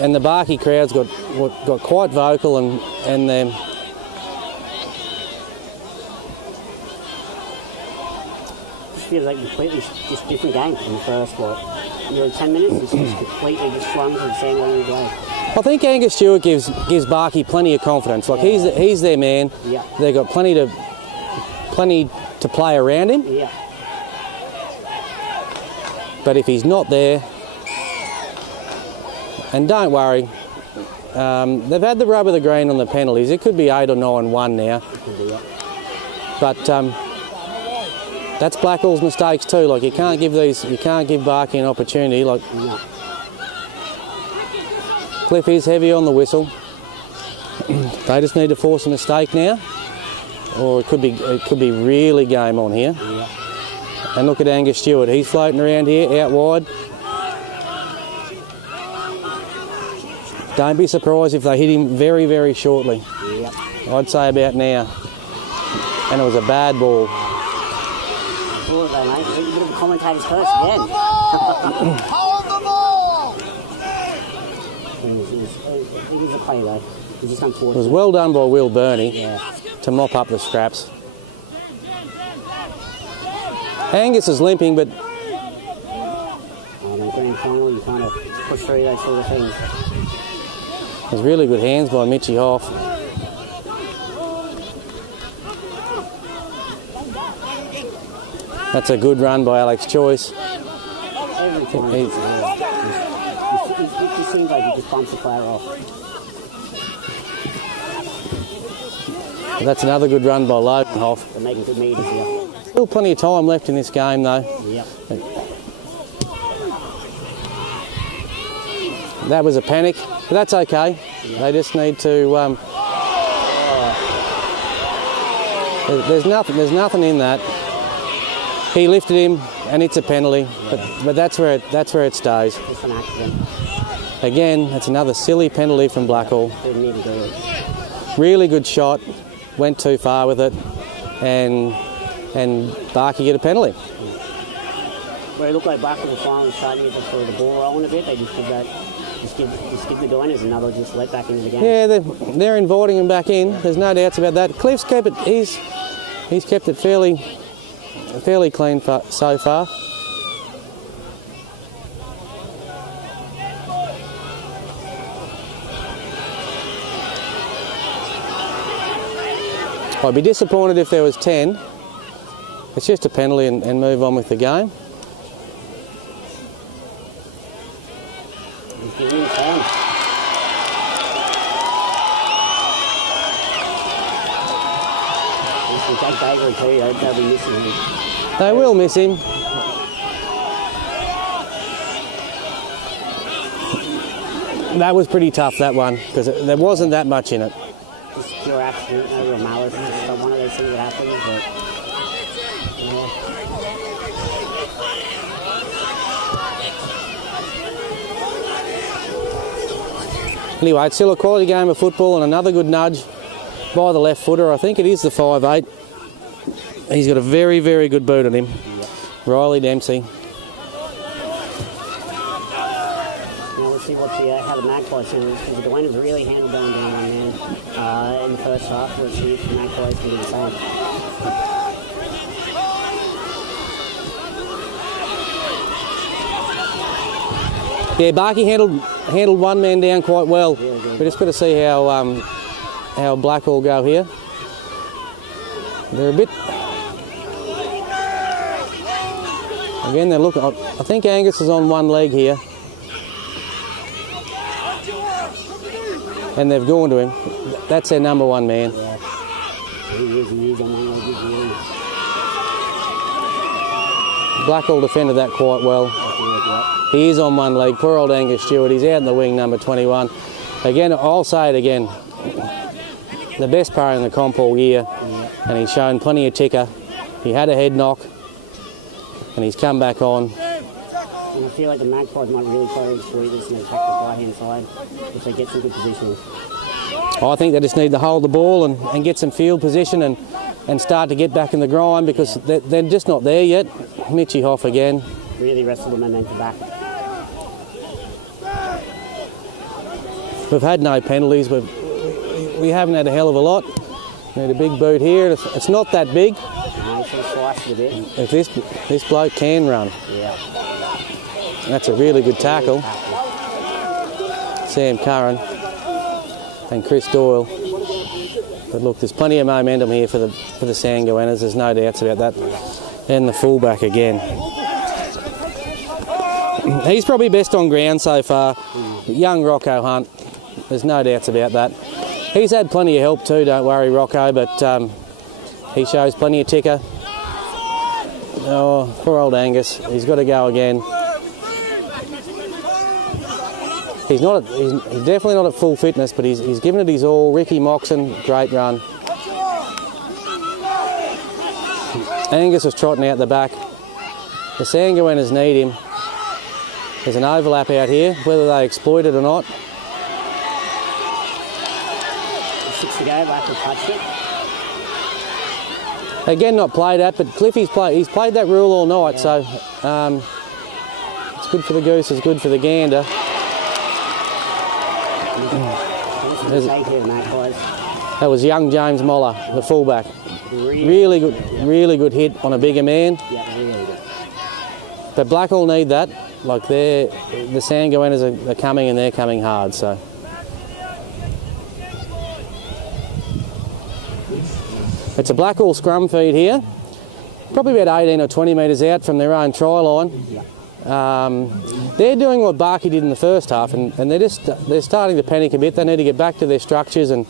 And the Barkey crowds got quite vocal, and Feels like completely just different game from the first one. 10 minutes, it's just completely just swung to the Sandgoannas way. I think Angus Stewart gives Barkey plenty of confidence. Like he's their man. Yeah. They've got plenty to play around him. Yeah. But if he's not there, and don't worry, they've had the rub of the green on the penalties. It could be 8 or 9-1 now. But that's Blackall's mistakes too. Like you can't give Barkey an opportunity. Like No. Cliff is heavy on the whistle. They just need to force a mistake now, or it could be really game on here. Yeah. And look at Angus Stewart. He's floating around here out wide. Don't be surprised if they hit him very, very shortly. Yep. I'd say about now. And it was a bad ball. Well, though, mate, a bit of a commentator's curse again. Hold the ball! It was a play, though. It was just unfortunate. It was well done by Will Burney Yeah. to mop up the scraps. Angus is limping, but In the grand final, you kind of push through those sort of things. there's really good hands by Mitchy Hoff. That's a good run by Alex Choice. Every time. He- It seems like he just bumps the player off. That's another good run by Lodenhoff. They're making good meters here. Still plenty of time left in this game though. Yep. That was a panic, but that's okay. They just need to. There's nothing in that. He lifted him, and it's a penalty. But that's where it stays. Just an accident. Again, that's another silly penalty from Blackall. Didn't need to do it. Really good shot, went too far with it, and Barkey get a penalty. Where it looked like Blackall was finally starting to get the ball rolling a bit, they just give that. Just give the Goannas another just let back into the game. Yeah, they're inviting him back in. There's no doubts about that. Cliff's kept it. He's kept it fairly clean so far. I'd be disappointed if there was 10. It's just a penalty and move on with the game. He's giving him time. Jack Bagley too, they'll be missing him. They will miss him. That was pretty tough, that one, because there wasn't that much in it. Just pure accident, no real malice. It's like one of those things that happens, but yeah. Anyway, it's still a quality game of football and another good nudge by the left footer. I think it is the 5'8". He's got a very, very good boot on him. Yep. Riley Dempsey. Now let's see how the Magpies do. The Goannas really handled going down one man in the first half. Let's see if the Magpies can do the same. Yeah, Barkey handled one man down quite well. Really good. We just got to see how Blackall go here. They're a bit. Again, they're looking. I think Angus is on one leg here, and they've gone to him. That's their number one man. Yeah. He is on one leg. Blackall defended that quite well. He is on one leg. Poor old Angus Stewart. He's out in the wing, number 21. Again, I'll say it again. The best player in the comp all year, and he's shown plenty of ticker. He had a head knock, and he's come back on. And I feel like the Magpies might really try to exploit this and attack the right-hand side if they get some good positions. I think they just need to hold the ball and get some field position and start to get back in the grind, because they're just not there yet. Mitchie Hoff again. Really wrestle the momentum back. We've had no penalties. We haven't had a hell of a lot. Need a big boot here. It's not that big. No, sort of sliced it a bit. If this bloke can run. Yeah. That's a really good tackle. Sam Curran and Chris Doyle. But look, there's plenty of momentum here for the Sandgoannas. There's no doubts about that. And the fullback again. He's probably best on ground so far. Young Rocco Hunt. There's no doubts about that. He's had plenty of help too, don't worry, Rocco, but he shows plenty of ticker. Oh, poor old Angus. He's got to go again. He's definitely not at full fitness, but he's given it his all. Ricky Moxon, great run. Angus was trotting out the back. The Sandgoannas need him. There's an overlap out here, whether they exploit it or not. 6 to go, Blackall touched it. Again, not played at, but Cliffy's played that rule all night, so it's good for the goose, it's good for the gander. That was young James Moller, the fullback. Really good hit on a bigger man. Yeah, really good. But Blackall need that. Like the Sandgoannas are coming, and they're coming hard. So it's a Blackall scrum feed here. probably about 18 or 20 metres out from their own try line. They're doing what Barkey did in the first half, and they're starting to panic a bit. They need to get back to their structures and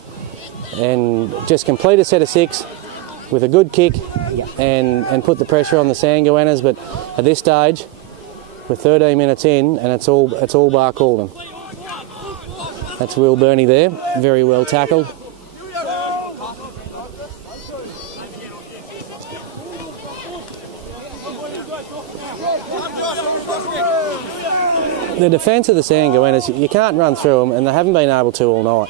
just complete a set of 6 with a good kick and put the pressure on the Sandgoannas. But at this stage, we're 13 minutes in, and it's all Barcaldine. That's Will Burney there, very well tackled. The defence of the Sandgoannas, you can't run through them, and they haven't been able to all night.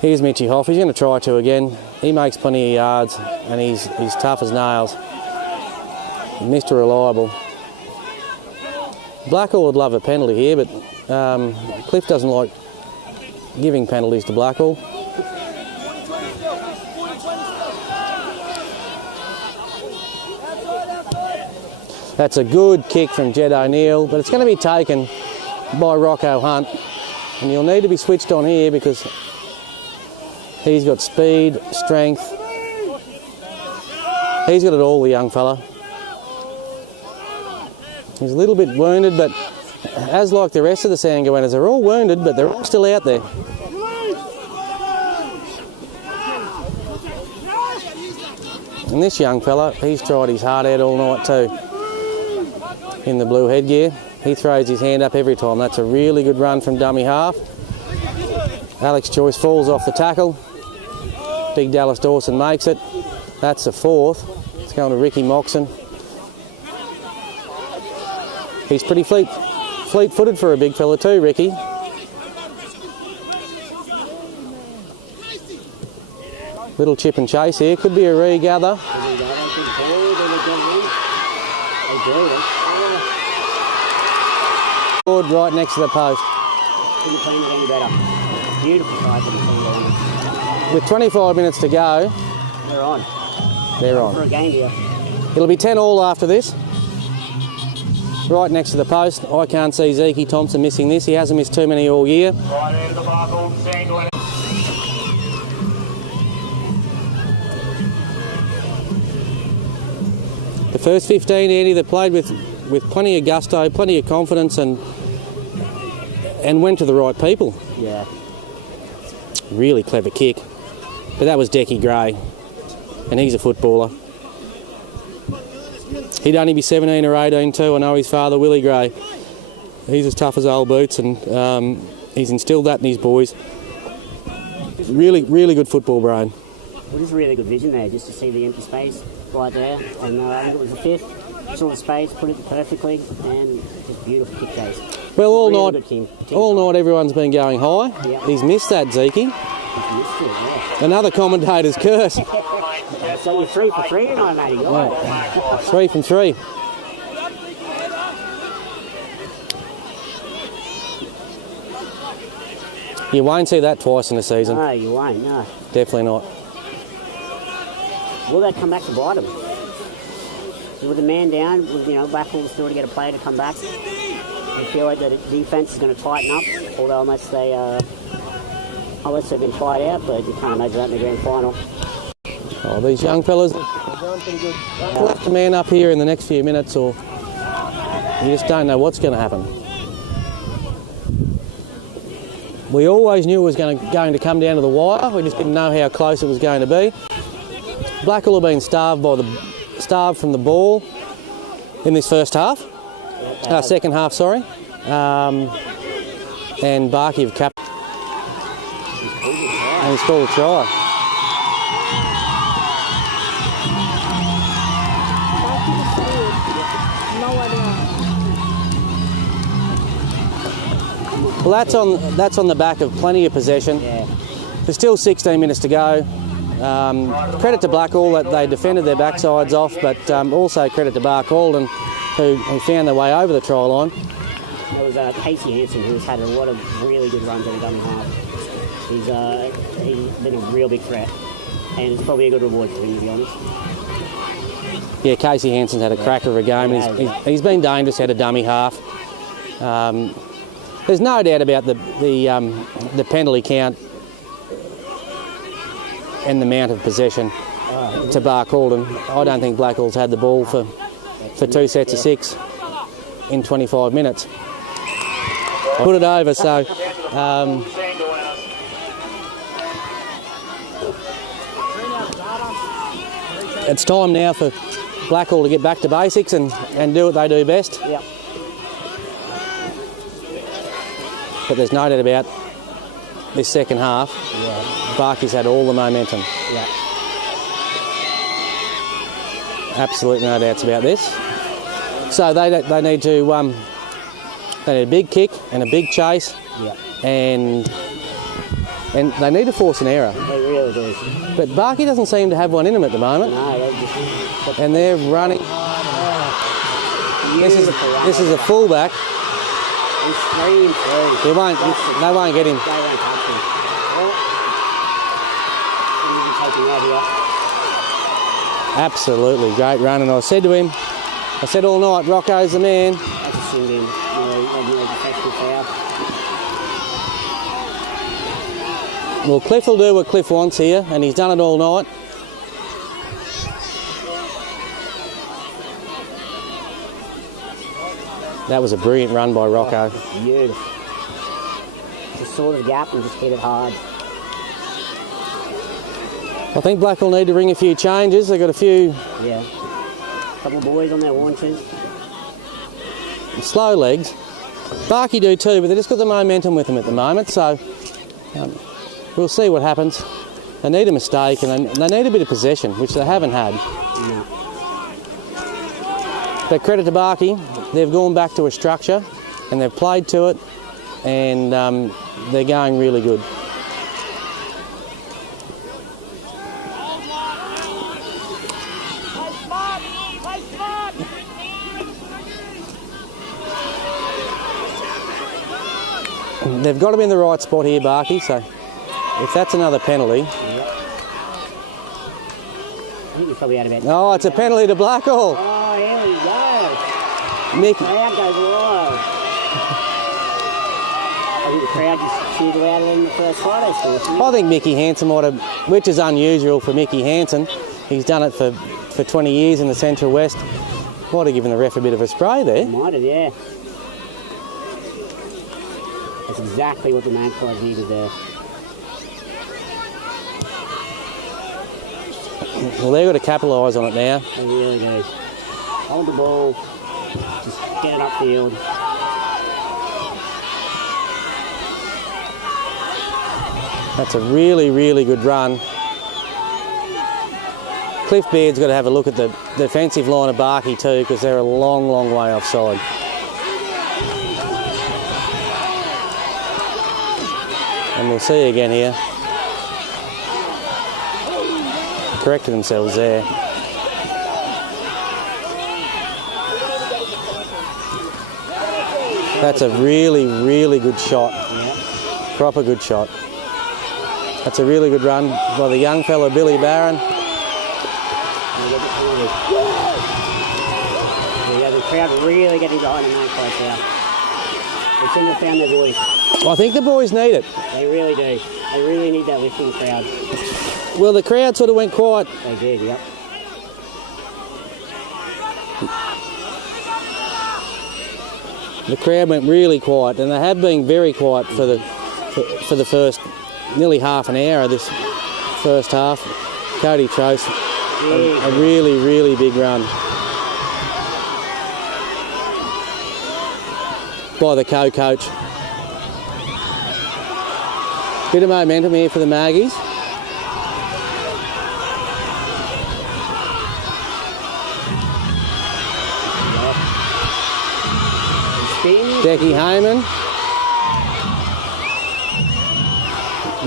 Here's Mitchy Hoff, he's going to try to again. He makes plenty of yards, and he's tough as nails. Mr. Reliable. Blackall would love a penalty here, but Cliff doesn't like giving penalties to Blackall. That's a good kick from Jed O'Neill, but it's going to be taken by Rocco Hunt. And you'll need to be switched on here because he's got speed, strength. He's got it all, the young fella. He's a little bit wounded, but as like the rest of the Sandgoannas, they're all wounded, but they're all still out there. And this young fella, he's tried his heart out all night too. In the blue headgear, he throws his hand up every time. That's a really good run from dummy half. Alex Joyce falls off the tackle. Big Dallas Dawson makes it. That's the 4th. It's going to Ricky Moxon. He's pretty fleet-footed for a big fella too, Ricky. Little chip and chase here. Could be a regather. Right next to the post. Couldn't clean it any better. Beautiful try for the Sandgoannas. With 25 minutes to go. They're on. They're on. For a game here. It'll be 10 all after this. Right next to the post. I can't see Zeke Thompson missing this. He hasn't missed too many all year. Right into the Barcaldine Sandgoannas. The first 15, Andy, they played with plenty of gusto, plenty of confidence, and went to the right people. Yeah. Really clever kick. But that was Decky Gray, and he's a footballer. He'd only be 17 or 18 too. I know his father, Willie Gray. He's as tough as old boots, and he's instilled that in his boys. Really, really good football brain. Well, just really good vision there, just to see the empty space right there. And I think it was the 5th. Saw the space, put it perfectly, and just beautiful kick chase. Well, all really night everyone's been going high. Yep. He's missed that, Zeke. He's missed it, yeah. Another commentator's curse. So you're 3 for 3 tonight, matey. Yeah. 3 from 3. You won't see that twice in a season. No, you won't, no. Definitely not. Will that come back to bite them? With a man down, with, Blackall still to get a player to come back. I feel like the defence is going to tighten up, although unless they've been tied out, but you can't imagine that in the grand final. Oh, these young fellas, they'll have to man up here in the next few minutes, or you just don't know what's going to happen. We always knew it was going to come down to the wire. We just didn't know how close it was going to be. Blackall have been starved from the ball in this first half. Second half, sorry. And Barkey have capped. And he scored a try. Well, that's on the back of plenty of possession. Yeah. There's still 16 minutes to go. Credit to Blackall that they defended their backsides off, but also credit to Barcaldine who found their way over the try line. There was Casey Hansen, who's had a lot of really good runs in the dummy half. He's been a real big threat, and it's probably a good reward for him, to be honest. Yeah, Casey Hansen's had a cracker of a game, and he's been dangerous at a dummy half. There's no doubt about the penalty count and the amount of possession. to Barcaldine. I don't think Blackall's had the ball for 2 sets of 6 in 25 minutes. Put it over, so it's time now for Blackall to get back to basics and do what they do best. Yep. But there's no doubt about this second half. Barkey's had all the momentum. Yeah. Absolutely no doubts about this. So they need to they need a big kick and a big chase, and they need to force an error. They really do. But Barkey doesn't seem to have one in him at the moment. No, they just... And they're running. This is a fullback. They won't get him. They won't touch him. Absolutely great run, and I said to him, I said all night, Rocco's the man. That's a sin bin. Really professional foul. Well, Cliff will do what Cliff wants here, and he's done it all night. That was a brilliant run by Rocco. Beautiful. Just saw the gap and just hit it hard. I think Blackall need to ring a few changes. They've got a few Couple of boys on their launches. slow legs. Barkey do too, but they've just got the momentum with them at the moment, so we'll see what happens. They need a mistake and they need a bit of possession, which they haven't had. No. But credit to Barkey, they've gone back to a structure and they've played to it, and they're going really good. They've got to be in the right spot here, Barkey, so if that's another penalty... I think he's probably out of it. Oh, it's a penalty to Blackall. Oh, here we go. Mickey. Crowd goes wild. I think the crowd just cheered louder than the first Friday score. I think Mickey Hansen might have, which is unusual for Mickey Hansen. He's done it for 20 years in the Central West. Might have given the ref a bit of a spray there. Might have, yeah. That's exactly what the Magpies needed there. Well, they've got to capitalise on it now. They really do. Hold the ball, just get it upfield. That's a really, really good run. Cliff Baird's got to have a look at the defensive line of Barkey too, because they're a long, long way offside. And we'll see again here. Corrected themselves there. That's a really, really good shot. Proper good shot. That's a really good run by the young fella, Billy Barron. Yeah, the crowd really getting behind the Magpies now. They seem to have found their voice. I think the boys need it. They really do. They really need that lifting crowd. Well, the crowd sort of went quiet. They did, yep. The crowd went really quiet, and they have been very quiet for the first nearly half an hour of this first half. Cody Trost, a really, really big run by the co-coach. Bit of momentum here for the Maggies. Decky Hayman.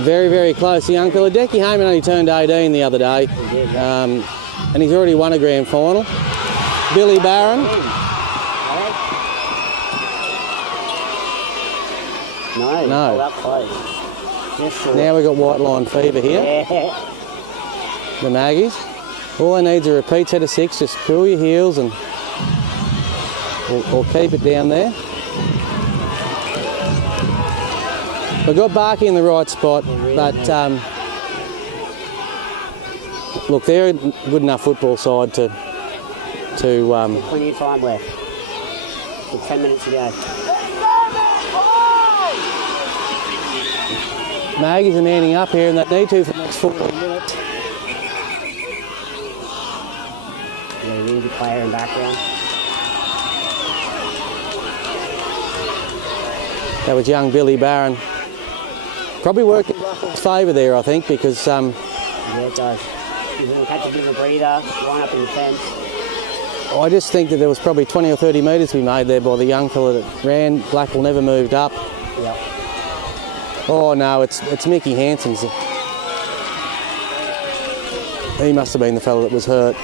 Very, very close, the young fella. Decky Hayman only turned 18 the other day, and he's already won a grand final. Billy Barron. No. That close. Now we've got white line fever here. Yeah. The Maggies. All they need is a repeat set of 6. Just cool your heels and or keep it down there. We've got Barkey in the right spot, but look, they're a good enough football side to Plenty of time left. With 10 minutes to go. Maggies are manning up here and they need to for the next 40 minutes. Yeah, really good player in background. That was young Billy Barron. Probably worked in Blackall's favour there, I think, because Yeah, it does. We've had to give a breather, line up in the fence. I just think that there was probably 20 or 30 metres to be made there by the young fella that ran. Blackall never moved up. Yep. Oh no, it's Mickey Hanson's. He must have been the fella that was hurt.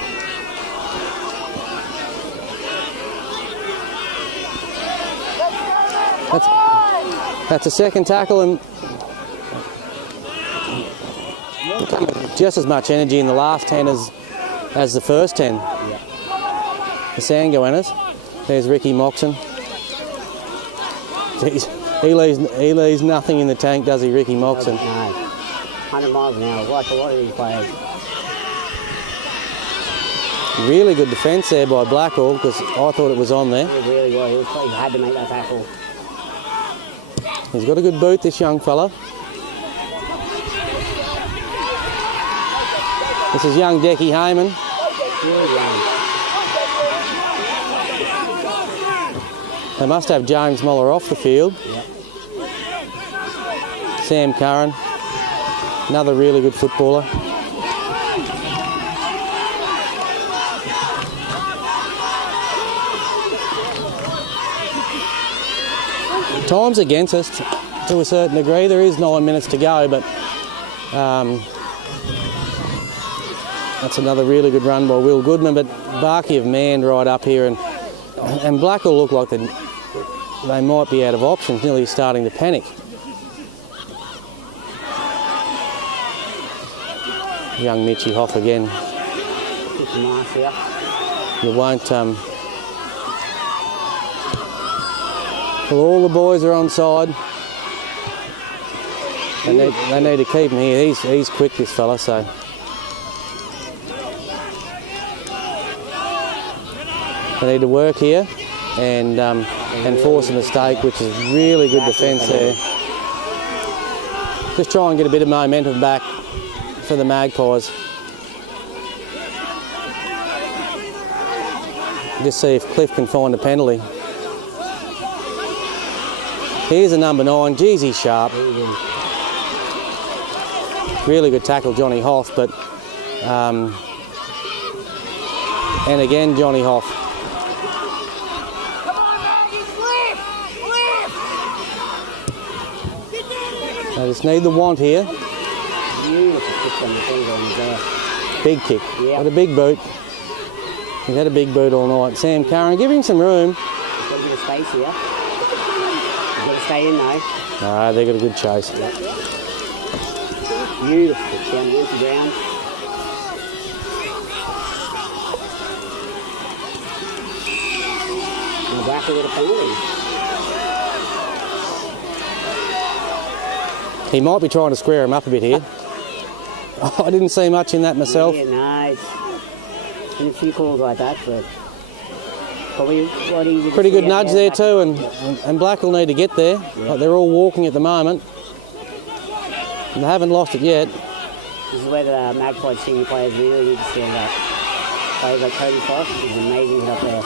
That's a second tackle and just as much energy in the last 10 as the first 10. Yep. The Sandgoannas. There's Ricky Moxon. Jeez, he leaves nothing in the tank, does he, Ricky Moxon? No. 100 miles an hour, like a lot of these players. Really good defence there by Blackall, because I thought it was on there. It really was. He had to make that tackle. He's got a good boot, this young fella. This is young Decky Hayman. Really young. They must have James Muller off the field. Yep. Sam Curran, another really good footballer. Time's against us to a certain degree. There is 9 minutes to go, but that's another really good run by Will Goodman. But Barkey have manned right up here, and Blackall look like they might be out of options, nearly starting to panic. Young Mitchie Hoff again. Nice here. You won't. Well, all the boys are on side. They need to keep him here. He's quick, this fella. So they need to work here and force a mistake, which is really good defence there. Just try and get a bit of momentum back for the Magpies. Just see if Cliff can find a penalty. Here's a number 9. Geez, he's sharp. Really good tackle, Johnny Hoff, but and again Johnny Hoff. They just need the want here. Big kick. Yeah. Got a big boot. He's had a big boot all night. Sam Curran, give him some room. He's got a bit of space here. He's got to stay in though. Ah, they got a good chase. Yep. Beautiful down the empty ground. And Blackall with a penalty. He might be trying to square him up a bit here. I didn't see much in that myself. Yeah, no, it's been a few calls like that, but probably what easy. Pretty good nudge there too, and Blackall need to get there. Yeah. Like they're all walking at the moment. And they haven't lost it yet. This is where the Magpies senior players really need to stand up. Players like Cody Foss is amazing up there.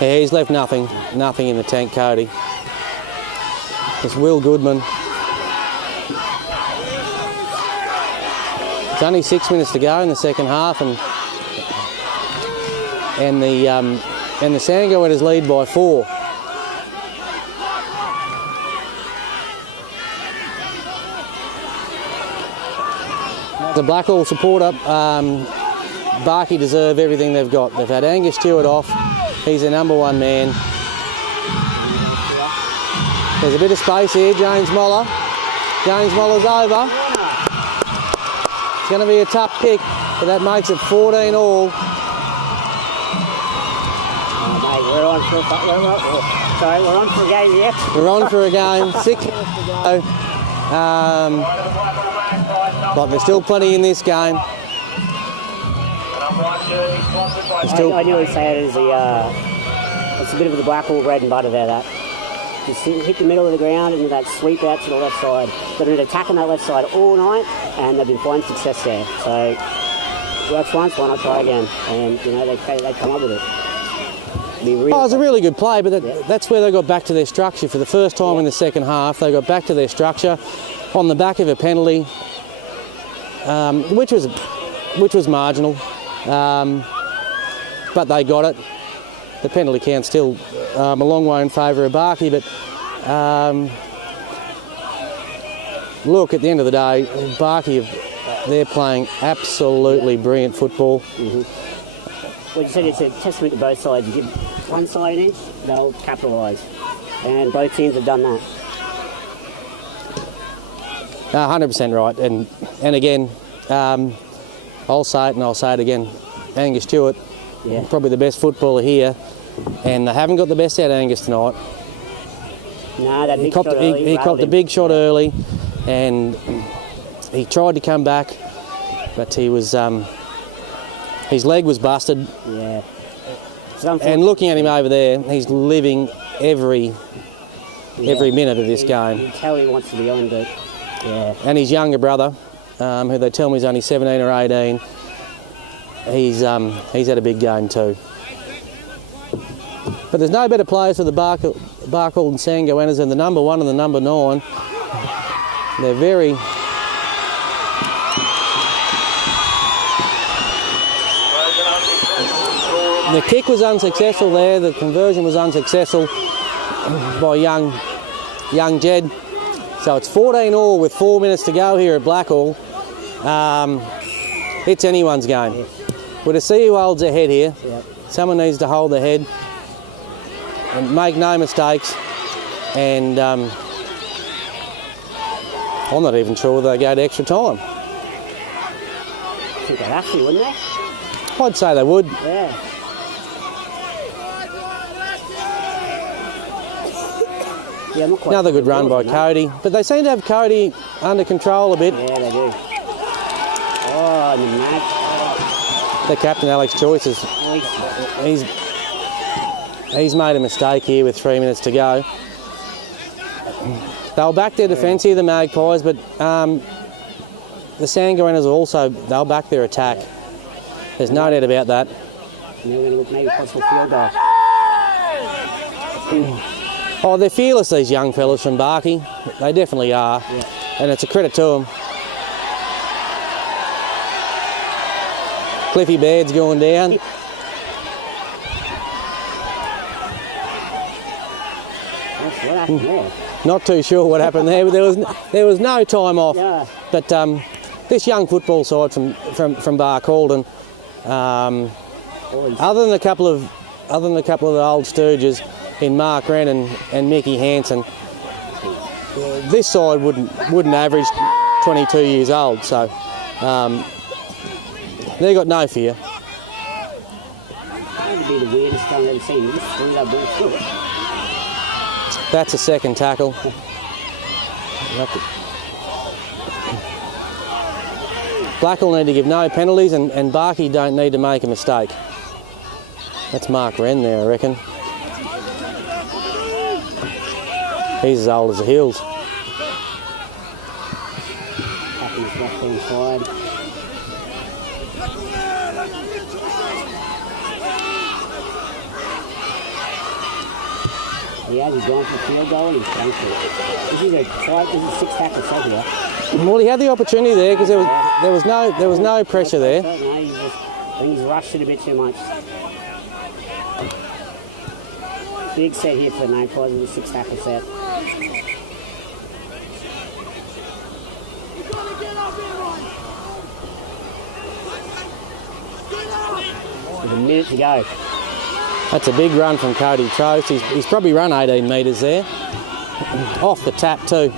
Yeah, he's left nothing in the tank, Cody. It's Will Goodman. It's only 6 minutes to go in the second half, and the Sandgoannas lead by 4. The Blackall supporter, Barkey deserve everything they've got. They've had Angus Stewart off. He's their number 1 man. There's a bit of space here, James Moller. James Moller's over. It's going to be a tough kick, but that makes it 14 all. Mate, we're on for a game yet. We're on for a game, 6 minutes to go. But there's still plenty in this game. I nearly say it is it's a bit of the Blackall bread and butter there, that. Just hit the middle of the ground and that sweep out to the left side. They've been attacking that left side all night and they've been finding success there. So, works once, why not try again? And, you know, they come up with it. It was a really good play, but that's where they got back to their structure. For the first time in the second half, they got back to their structure on the back of a penalty, which was marginal, but they got it. The penalty count's still a long way in favour of Barkey, but look, at the end of the day, Barkey, they're playing absolutely brilliant football. Well, you said it's a testament to both sides. You give one side an inch, they'll capitalise. And both teams have done that. 100% right. And again, I'll say it and I'll say it again. Angus Stewart, probably the best footballer here. And they haven't got the best out of Angus tonight. No, that big shot early. He copped a big shot early and he tried to come back, but he was... his leg was busted. Yeah. And looking at him over there, he's living every minute of this game. You can tell he wants to be on, but yeah. And his younger brother, who they tell me is only 17 or 18, he's had a big game too. But there's no better players for the Barcaldine and Sandgoannas than the number 1 and the number 9. They're very... The kick was unsuccessful there, the conversion was unsuccessful by young Jed. So it's 14-all with 4 minutes to go here at Blackall. It's anyone's game. We're to see who holds their head here. Yep. Someone needs to hold their head and make no mistakes. And I'm not even sure whether they go to extra time. I think they'd have to, wouldn't they? I'd say they would. Yeah. Yeah, another good run by Cody, but they seem to have Cody under control a bit. Yeah, they do. Oh, and the match. The captain, Alex Joyce, he's made a mistake here with 3 minutes to go. They'll back their defence here, the Magpies, but the Sandgoannas also, they'll back their attack. There's no doubt about that. And they're going to look maybe possible field goal. Oh, they're fearless, these young fellas from Barkey. They definitely are. Yeah. And it's a credit to them. Cliffy Baird's going down. What happened there? Not too sure what happened there, but there was no time off. Yeah. But this young football side from Barcaldine, other than a couple of the old stooges in Mark Wren and Mickey Hansen, this side wouldn't average 22 years old. So they've got no fear. That would be the weirdest thing I've ever seen. You just threw that ball through it. That's a second tackle. Blackall need to give no penalties and Barkey don't need to make a mistake. That's Mark Wren there, I reckon. He's as old as the hills. Up in his left-hand side. Yeah, he's going for the field goal and he's going for it. This is a 6-tackle set here. Well, he had the opportunity there because there was no pressure there. No, I think he's rushed it a bit too much. Big set here for the Magpies with a 6-tackle set. With a minute to go. That's a big run from Cody Trost. He's probably run 18 metres there. Off the tap too.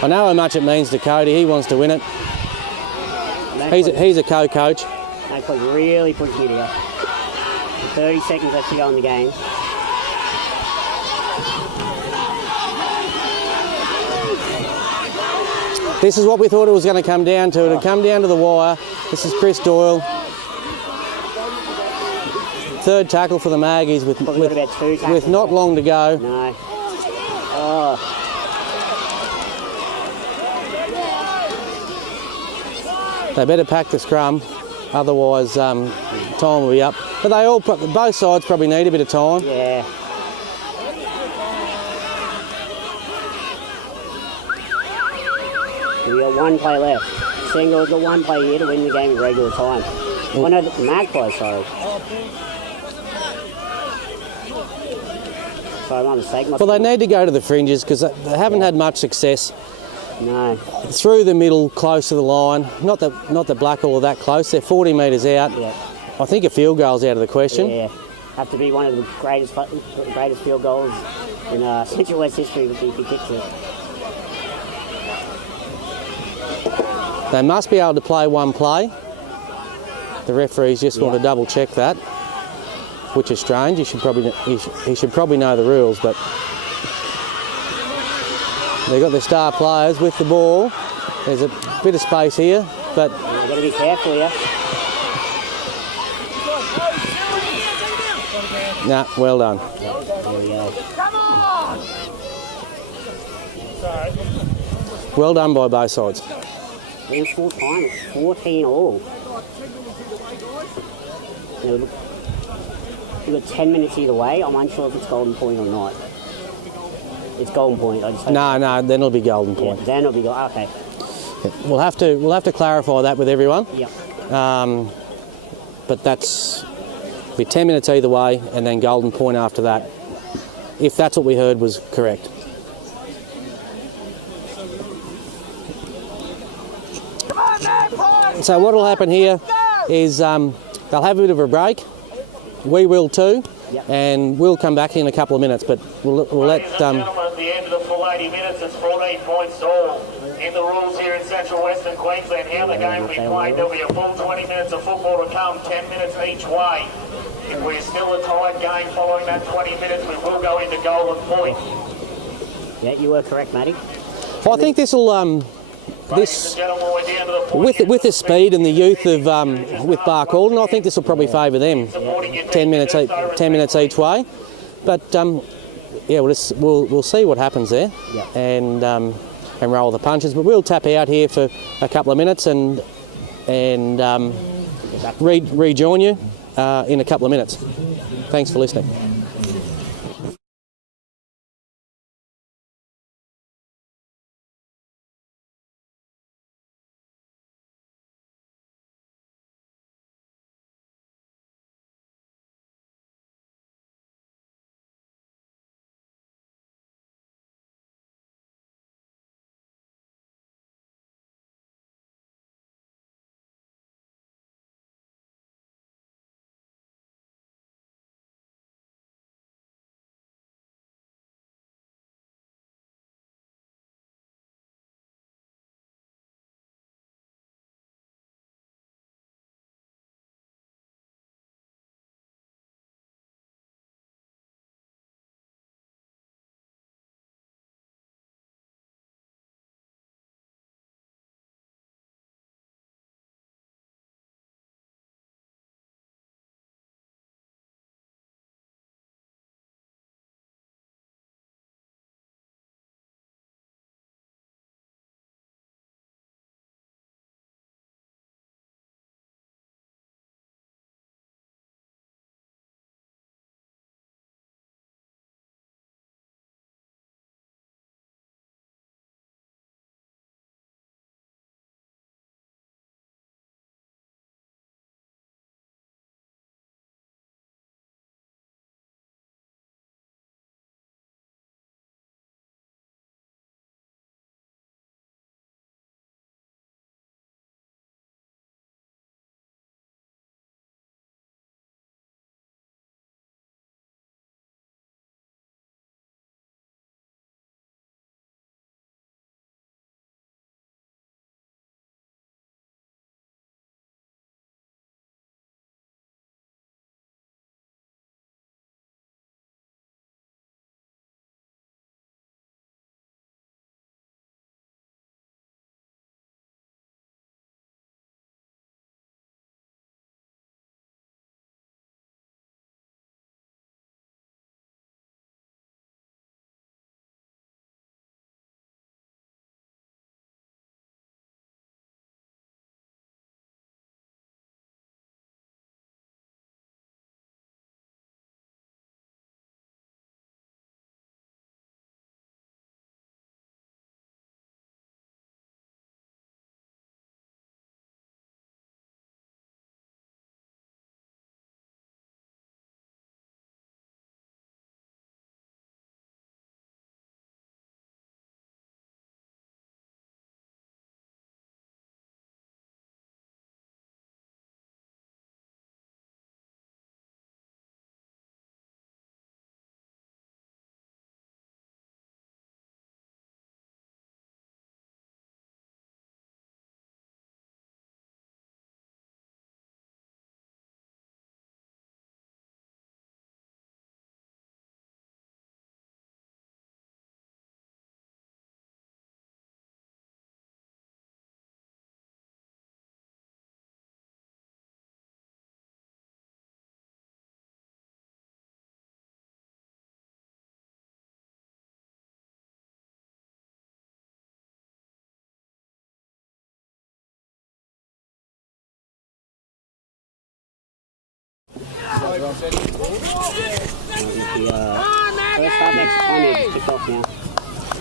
I know how much it means to Cody. He wants to win it. He's a co-coach. Magpies really pushing it here. 30 seconds left to go in the game. This is what we thought it was going to come down to. It had come down to the wire. This is Chris Doyle. Third tackle for the Maggies with not long to go. No. Oh. They better pack the scrum, otherwise time will be up. But both sides probably need a bit of time. Yeah. We got one play left. Sandgoannas got one play here to win the game in regular time. Oh no, the Magpies, sorry. Sorry, my mistake. Well, they need to go to the fringes because they haven't had much success. No. Through the middle, close to the line. Not that Blackall are that close. They're 40 metres out. Yeah. I think a field goal's out of the question. Yeah. Have to be one of the greatest field goals in Central West history if you kicked it. They must be able to play one play. The referees just want to double check that, which is strange. He should probably know the rules, but they've got the star players with the ball. There's a bit of space here, but You've got to be careful, yeah. nah, well done. There we go. Well done by both sides. In full time, 14 all. We've got 10 minutes either way. I'm unsure if it's golden point or not. It's golden point. I just hope No, then it'll be golden yeah, point. then it'll be golden. Okay. We'll have to clarify that with everyone. Yep. But that's be 10 minutes either way, and then golden point after that. If that's what we heard was correct. So what will happen here is they'll have a bit of a break. We will too, and we'll come back in a couple of minutes. But we'll let. Ladies and gentlemen, at the end of the full 80 minutes, it's 14 points all. In the rules here in Central Western Queensland, how the game will be played, there'll be a full 20 minutes of football to come, 10 minutes each way. If we're still a tied game following that 20 minutes, we will go into golden point. Yeah, you were correct, Matty. Well, I think this will. Ladies and gentlemen, we're down to the point. With the speed and the youth of with Barcaldine, I think this will probably favour them. 10 minutes each way, but yeah, we'll see what happens there, and roll the punches. But we'll tap out here for a couple of minutes and rejoin you in a couple of minutes. Thanks for listening.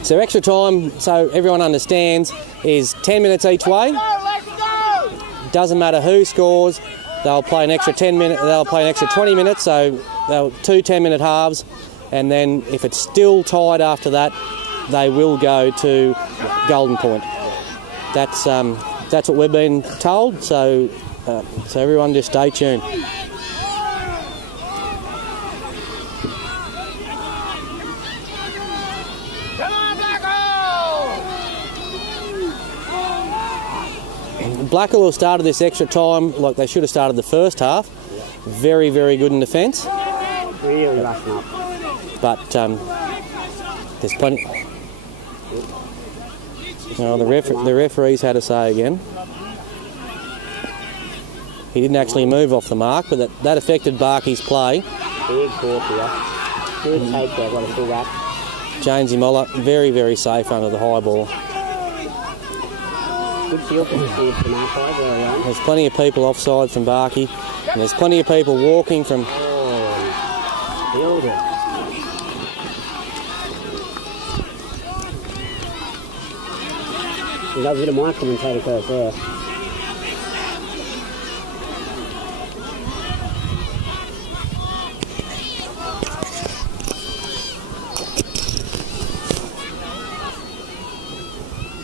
So extra time, so everyone understands, is 10 minutes each way. Doesn't matter who scores. They'll play an extra 10 minutes. They'll play an extra 20 minutes. So they'll 2 10-minute halves, and then if it's still tied after that, they will go to golden point. That's what we've been told. So everyone just stay tuned. Blackall have started this extra time like they should have started the first half. Very, very good in defence. Really rushing up. But there's plenty. The referee's had a say again. He didn't actually move off the mark, but that affected Barkey's play. Big ball here. Good take there, got a full back. Jamesy Moller, very, very safe under the high ball. Good field position from Magpies early on. There's plenty of people offside from Barkey, and there's plenty of people walking from... Field it. He does a bit of my commentator first there.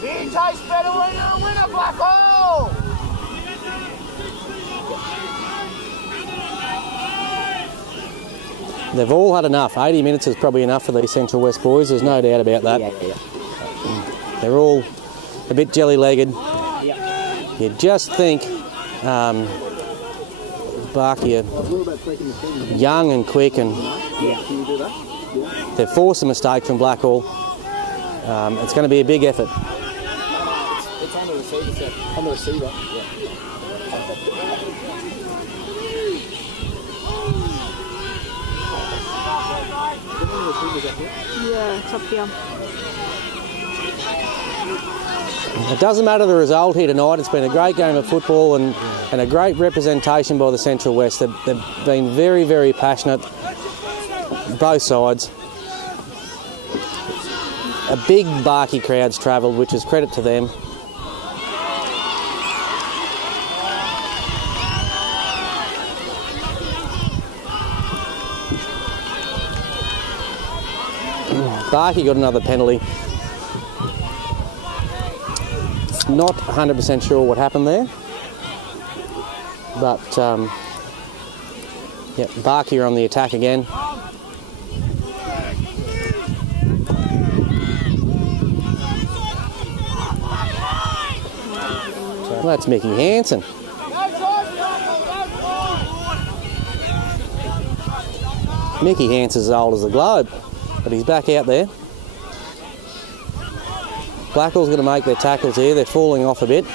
It tastes better when you're a winner, Blackall! They've all had enough. 80 minutes is probably enough for these Central West boys, there's no doubt about that. Yeah. They're all a bit jelly-legged. Yeah. You just think Barkey are young and quick, and they've forced a mistake from Blackall. It's going to be a big effort. It's on the receiver set. On the receiver. Yeah. Yeah, it's up here. It doesn't matter the result here tonight. It's been a great game of football and a great representation by the Central West. They've been very, very passionate, both sides. A big Barkey crowd's travelled, which is credit to them. Barkey got another penalty. Not 100% sure what happened there, but yeah, Barkey are on the attack again. Well, that's Mickey Hansen. Mickey Hansen's as old as the globe, but he's back out there. Blackall's going to make their tackles here. They're falling off a bit.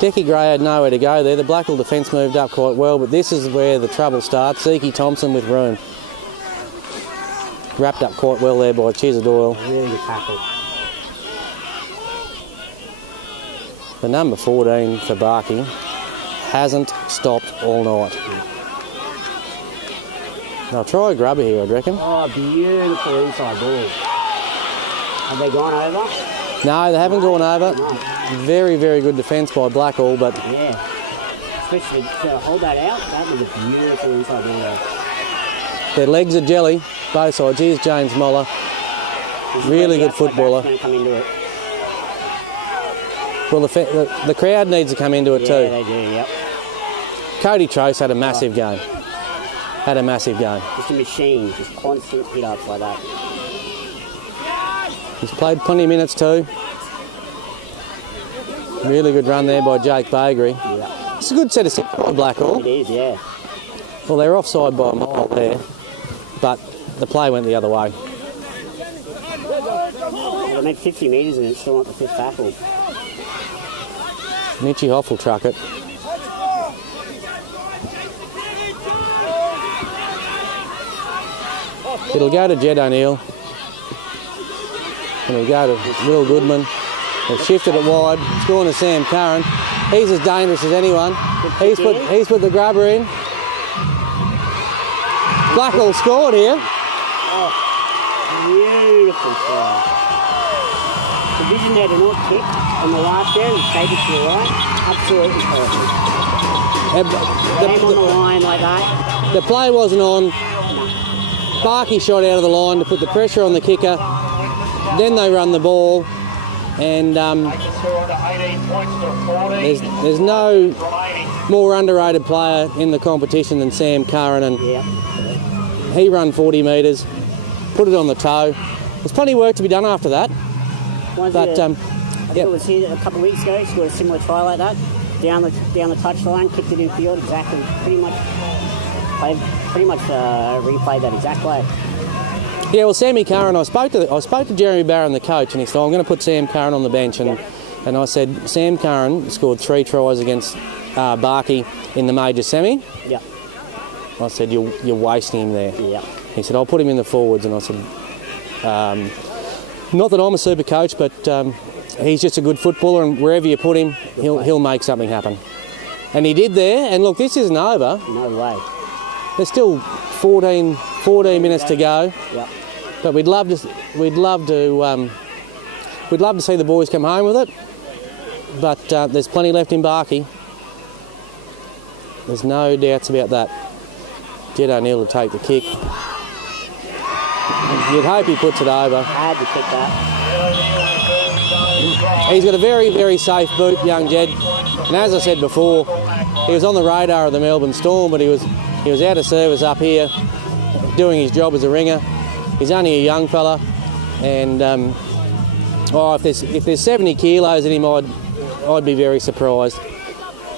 Decky Gray had nowhere to go there. The Blackall defence moved up quite well, but this is where the trouble starts. Zeke Thompson with room. Wrapped up quite well there by Chizza Doyle. Really good tackle. The number 14 for Barkey hasn't stopped all night. They'll try a grubber here, I'd reckon. Oh, beautiful inside ball. Have they gone over? No, they haven't gone over. Very, very good defence by Blackall, but... Yeah. Especially to hold that out, that was a beautiful inside ball there. Their legs are jelly, both sides. Here's James Moller. Really good footballer. Come into it. Well, the crowd needs to come into it too. Yeah, they do, yep. Cody Trace had a massive game. Just a machine, just constant hit-ups like that. He's played plenty of minutes too. Really good run there by Jake Bagri. Yeah. It's a good set of six by Blackall. It is, yeah. Well, they're offside by a mile there, but the play went the other way. Well, they made 50 metres and it's still not the fifth tackle. Mitchie Hoff will truck it. It'll go to Jed O'Neill. And we go to Will Goodman. They've shifted it wide. It's gone to Sam Curran. He's as dangerous as anyone. He's put the grubber in. Blackall scored here. Oh, beautiful try. The vision there to not kick on the last there and take it to the right. Absolutely perfect. Game on the line like that. The play wasn't on. Barkey shot out of the line to put the pressure on the kicker. Then they run the ball. And there's no more underrated player in the competition than Sam Curran, and he ran 40 metres, put it on the toe. There's plenty of work to be done after that. I think it was here a couple of weeks ago. He scored a similar try like that, down the touchline, kicked it in field exactly, pretty much replayed that exact way. Yeah, well, Sammy Curran, I spoke to Jeremy Barron, the coach, and he said, I'm going to put Sam Curran on the bench. And I said, Sam Curran scored 3 tries against Barkey in the major semi. Yeah. I said, you're wasting him there. Yeah. He said, I'll put him in the forwards. And I said, not that I'm a super coach, but he's just a good footballer, and wherever you put him, he'll make something happen. And he did there. And look, this isn't over. No way. There's still 14 minutes to go. Yeah. But we'd love to see the boys come home with it. But there's plenty left in Barkey. There's no doubts about that. Jed O'Neill to take the kick. You'd hope he puts it over. I had to kick that. He's got a very, very safe boot, young Jed. And as I said before, he was on the radar of the Melbourne Storm, but he was out of service up here, doing his job as a ringer. He's only a young fella, and if there's 70 kilos in him, I'd be very surprised.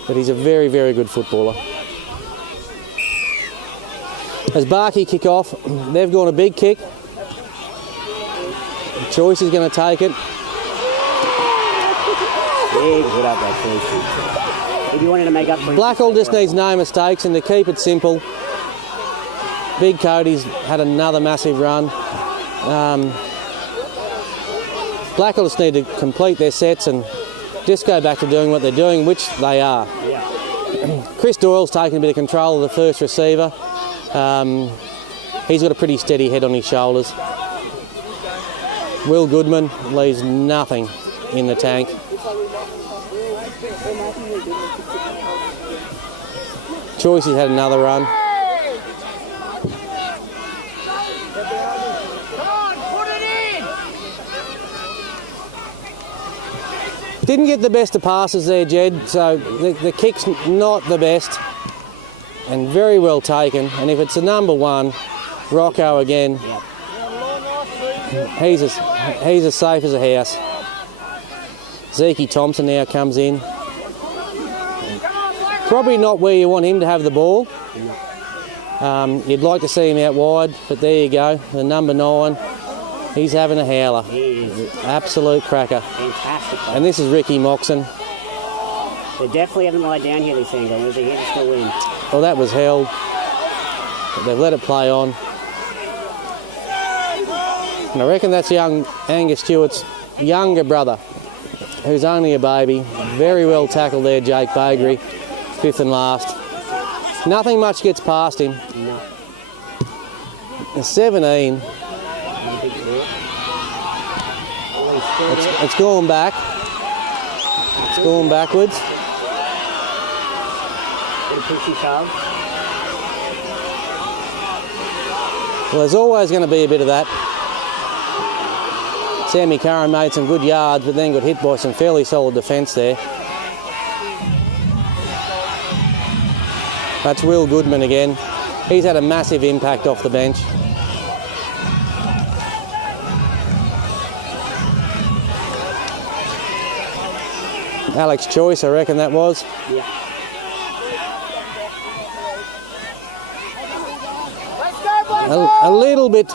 But he's a very, very good footballer. As Barkey kick off, they've gone a big kick. Choice is going to take it. Big hit up that Choice. If you wanted to make up for Blackall just needs no mistakes, and to keep it simple, Big Cody's had another massive run. Blackall just need to complete their sets and just go back to doing what they're doing, which they are. Yeah. Chris Doyle's taken a bit of control of the first receiver. He's got a pretty steady head on his shoulders. Will Goodman leaves nothing in the tank. Choice has had another run. Didn't get the best of passes there, Jed, so the kick's not the best, and very well taken. And if it's a number 1, Rocco again, he's as safe as a house. Zeke Thompson now comes in. Probably not where you want him to have the ball. You'd like to see him out wide, but there you go, the number 9. He's having a howler. He is. Absolute cracker. Fantastic. And this is Ricky Moxon. They definitely haven't lied down here, these Sandgoannas. They're here to still win. Well, that was held. But they've let it play on. And I reckon that's young Angus Stewart's younger brother, who's only a baby. Very well tackled there, Jake Bagri. 5th and last. Nothing much gets past him. No. 17. It's gone back. It's gone backwards. Bit of push and shove. Well, there's always going to be a bit of that. Sammy Curran made some good yards, but then got hit by some fairly solid defence there. That's Will Goodman again. He's had a massive impact off the bench. Alex Choice, I reckon that was. Yeah. A little bit.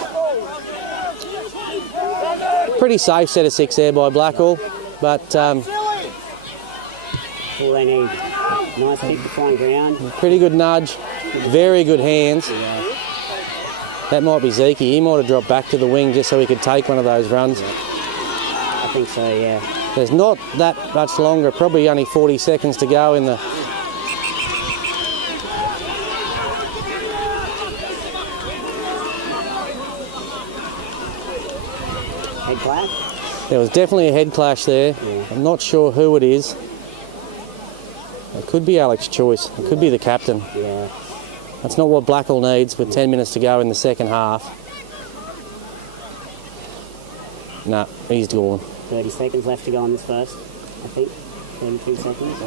Pretty safe set of 6 there by Blackall, but All they need. Nice kick to find ground. pretty good nudge. Very good hands. Yeah. That might be Zeke. He might have dropped back to the wing just so he could take one of those runs. think so, yeah. There's not that much longer, probably only 40 seconds to go in the... Head clash? There was definitely a head clash there. Yeah. I'm not sure who it is. It could be Alex Choice. It could be the captain. Yeah. That's not what Blackall needs with 10 minutes to go in the second half. Nah, he's gone. 30 seconds left to go on this first, I think. 32 seconds.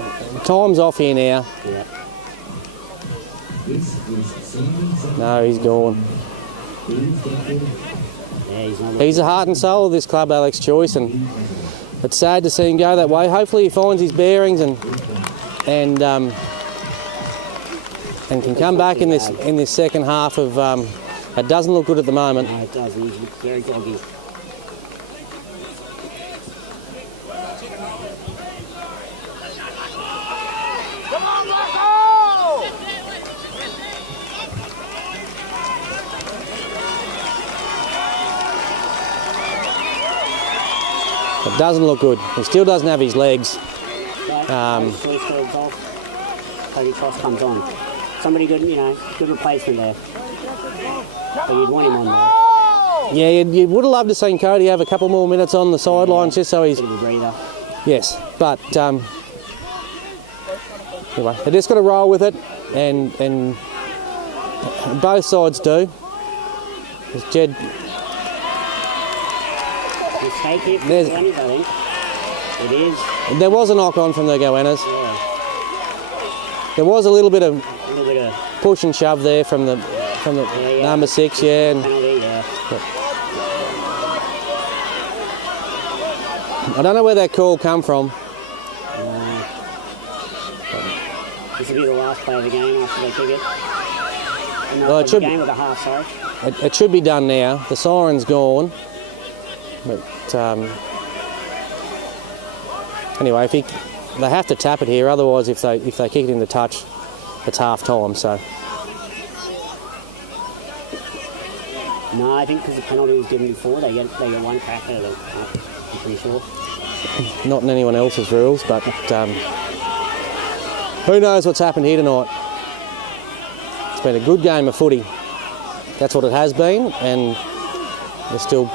Time's off here now. Yeah. No, he's gone. Yeah, he's not. He's the heart and soul of this club, Alex Choice, and it's sad to see him go that way. Hopefully he finds his bearings and can come back in this second half of. It doesn't look good at the moment. No, it doesn't. He's very doggy. Come on, Blackall! It doesn't look good. He still doesn't have his legs. Cody Cross comes on. Somebody good, good replacement there. But you'd want him on there. Yeah, you would have loved to seen Cody have a couple more minutes on the sidelines just so he's... Bit of a breather. Yes, but anyway, they just got to roll with it, and both sides do. As Jed... Mistake here for There's- the Goannas, I think. It is. There was a knock-on from the Goannas. Yeah. There was a little bit of A little bit of push and shove there from the yeah. number 6, yeah. And penalty, yeah. I don't know where that call come from. This will be the last play of the game after they kick it. And Well, it the should game with a half, sorry. It should be done now. The siren's gone. But anyway, they have to tap it here. Otherwise, if they kick it in the touch, it's half time. So No, I think because the penalty was given before, they get one crack at it. I'm pretty sure. not in anyone else's rules, but who knows what's happened here tonight? It's been a good game of footy. That's what it has been, and there's still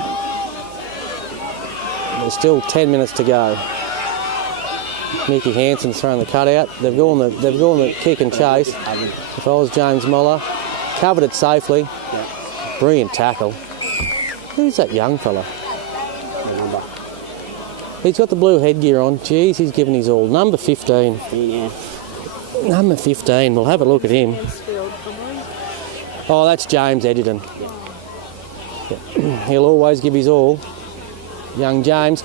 10 minutes to go. Mickey Hanson's throwing the cutout. They've gone the kick and chase. If I was James Muller, covered it safely. Yeah. Brilliant tackle. Who's that young fella? Number. He's got the blue headgear on. Jeez, he's given his all. Number 15. Yeah. Number 15. We'll have a look at him. Oh, that's James Edgerton. Yeah. He'll always give his all. Young James.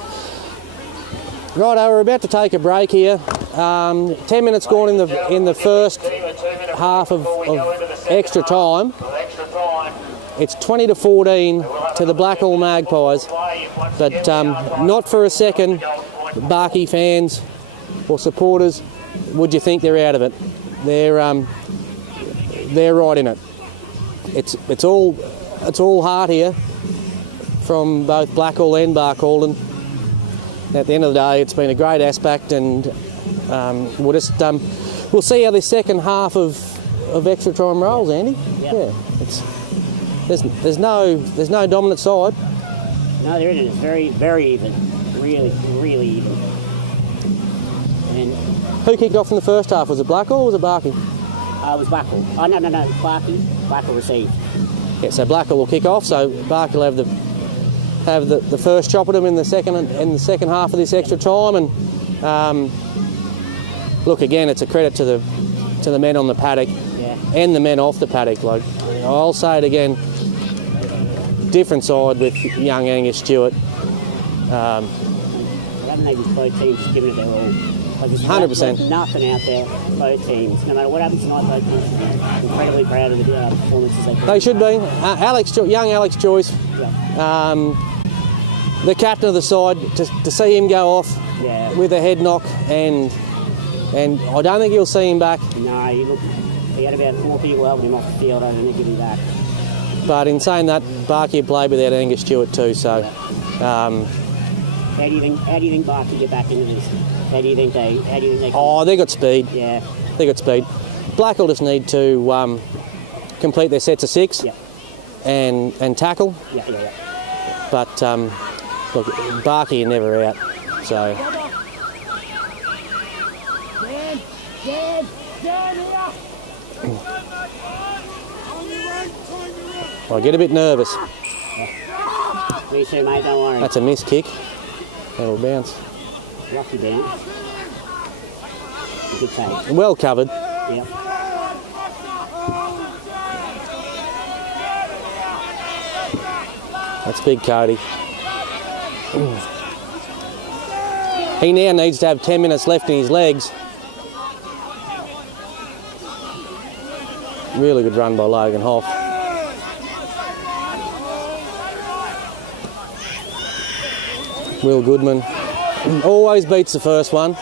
Righto, we're about to take a break here. 10 minutes gone in the first half of extra time. It's 20-14 to the Blackall Magpies, but not for a second, Barkey fans or supporters, would you think they're out of it? They're right in it. It's all heart here from both Blackall and Barcaldine. At the end of the day, it's been a great aspect, and we'll see how this second half of extra time rolls, Andy. Yep. Yeah, there's no dominant side. No, there isn't. It's very, very even. Really, really even. And Who kicked off in the first half? Was it Blackall or was it Barkey? it was Blackall. Oh, no, Blackall received. Yeah, so Blackall will kick off. So Barkey will have the first chop at him in the second half of this extra time. And look, again, it's a credit to the men on the paddock and the men off the paddock. Like I'll say it again, different side with young Angus Stewart. Haven't they just both teams just giving it their all? Like 100%. Nothing out there, both teams. No matter what happens tonight, both teams are incredibly proud of the performances they put. They should be. Young Alex Joyce, the captain of the side, to see him go off with a head knock, and I don't think you'll see him back. No, he had about 4 people helping him off the field. I don't think he'll be back. But in saying that, Barkey played without Angus Stewart too, so How do you think Bark can get back into this? How do you think they can... Oh, they got speed. Yeah. They got speed. Blackall just need to complete their sets of 6 Yep. and tackle. Yeah. But look, Barky are never out. So I get a bit nervous. Me too, mate, don't worry. That's a missed kick. That'll bounce. Lucky bounce. Good take. Well covered. Yep. That's big Cody. He now needs to have 10 minutes left in his legs. Really good run by Logan Hoff. Will Goodman always beats the first one.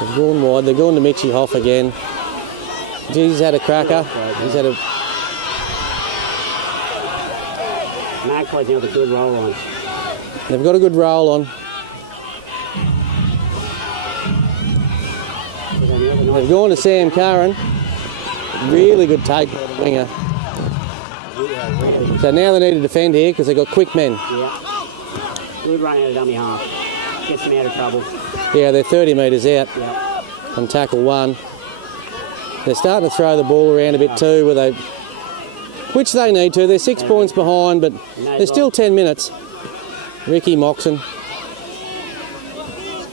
They've gone wide. They're going to Mitchie Hoff again. He's had a cracker. He's had a... Magpies now have a good roll on. They've got a good roll on. They've gone to Sam Curran. Really good take by the winger. So now they need to defend here because they've got quick men. Yeah. Good run out of dummy half. Gets them out of trouble. Yeah, they're 30 metres out Yeah. on tackle 1. They're starting to throw the ball around a bit too, which they need to. They're 6 points behind, but there's still 10 minutes. Ricky Moxon.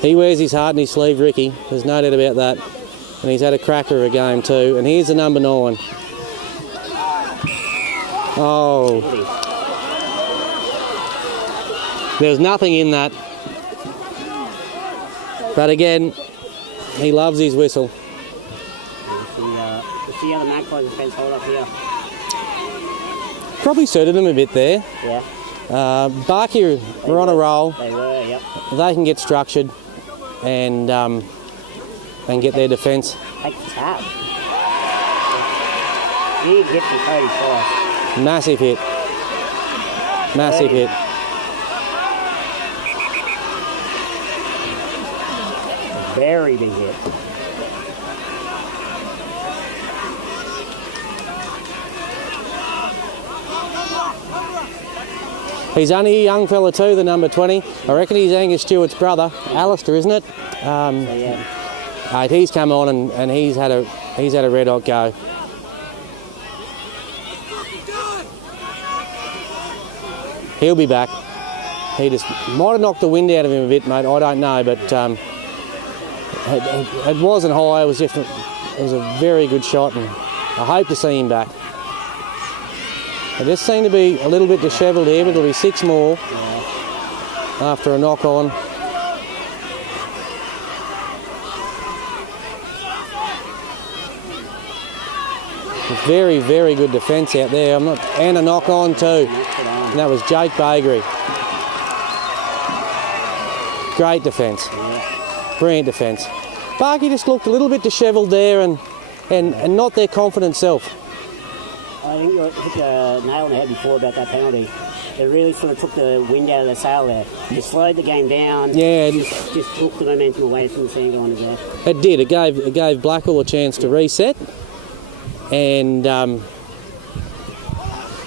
He wears his heart in his sleeve, Ricky. There's no doubt about that. And he's had a cracker of a game too. And here's the number 9. Oh. There's nothing in that. But again, he loves his whistle. See how the Magpies defence hold up here. Probably suited him a bit there. Yeah. Barky were on a roll. They were, yep. They can get structured and get their defence. Take the tap. Big hit from Cody twice. Massive hit. Massive hit. Very big hit. He's only a young fella too, the number 20. I reckon he's Angus Stewart's brother, Alistair, isn't it? He's come on and he's had a red hot go. He'll be back. He just might have knocked the wind out of him a bit, mate. I don't know, but it wasn't high. It was a very good shot, and I hope to see him back. They just seem to be a little bit dishevelled here, but it'll be 6 more after a knock on. Very, very good defence out there. And a knock on too. And that was Jake Bagri. Great defence. Brilliant defence. Barky just looked a little bit dishevelled there and not their confident self. I think you hit the nail on the head before about that penalty. It really sort of took the wind out of the sail there. It slowed the game down. Yeah. Just took the momentum away from the Sandgoannas there. It did. It gave Blackall a chance to reset. And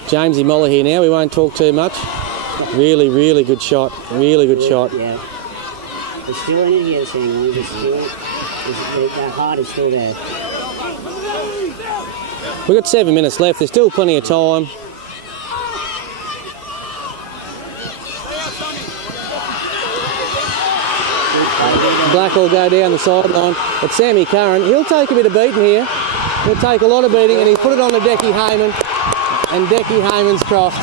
Jamesy Moller here now. We won't talk too much. Really, really good shot. Really good shot. Yeah. There's still energy at the Sandgoannas. That heart is still there. We've got 7 minutes left. There's still plenty of time. Blackall go down the sideline. It's Sammy Curran. He'll take a bit of beating here. He'll take a lot of beating, and he's put it on to Decky Heyman. And Decky Heyman's crossed.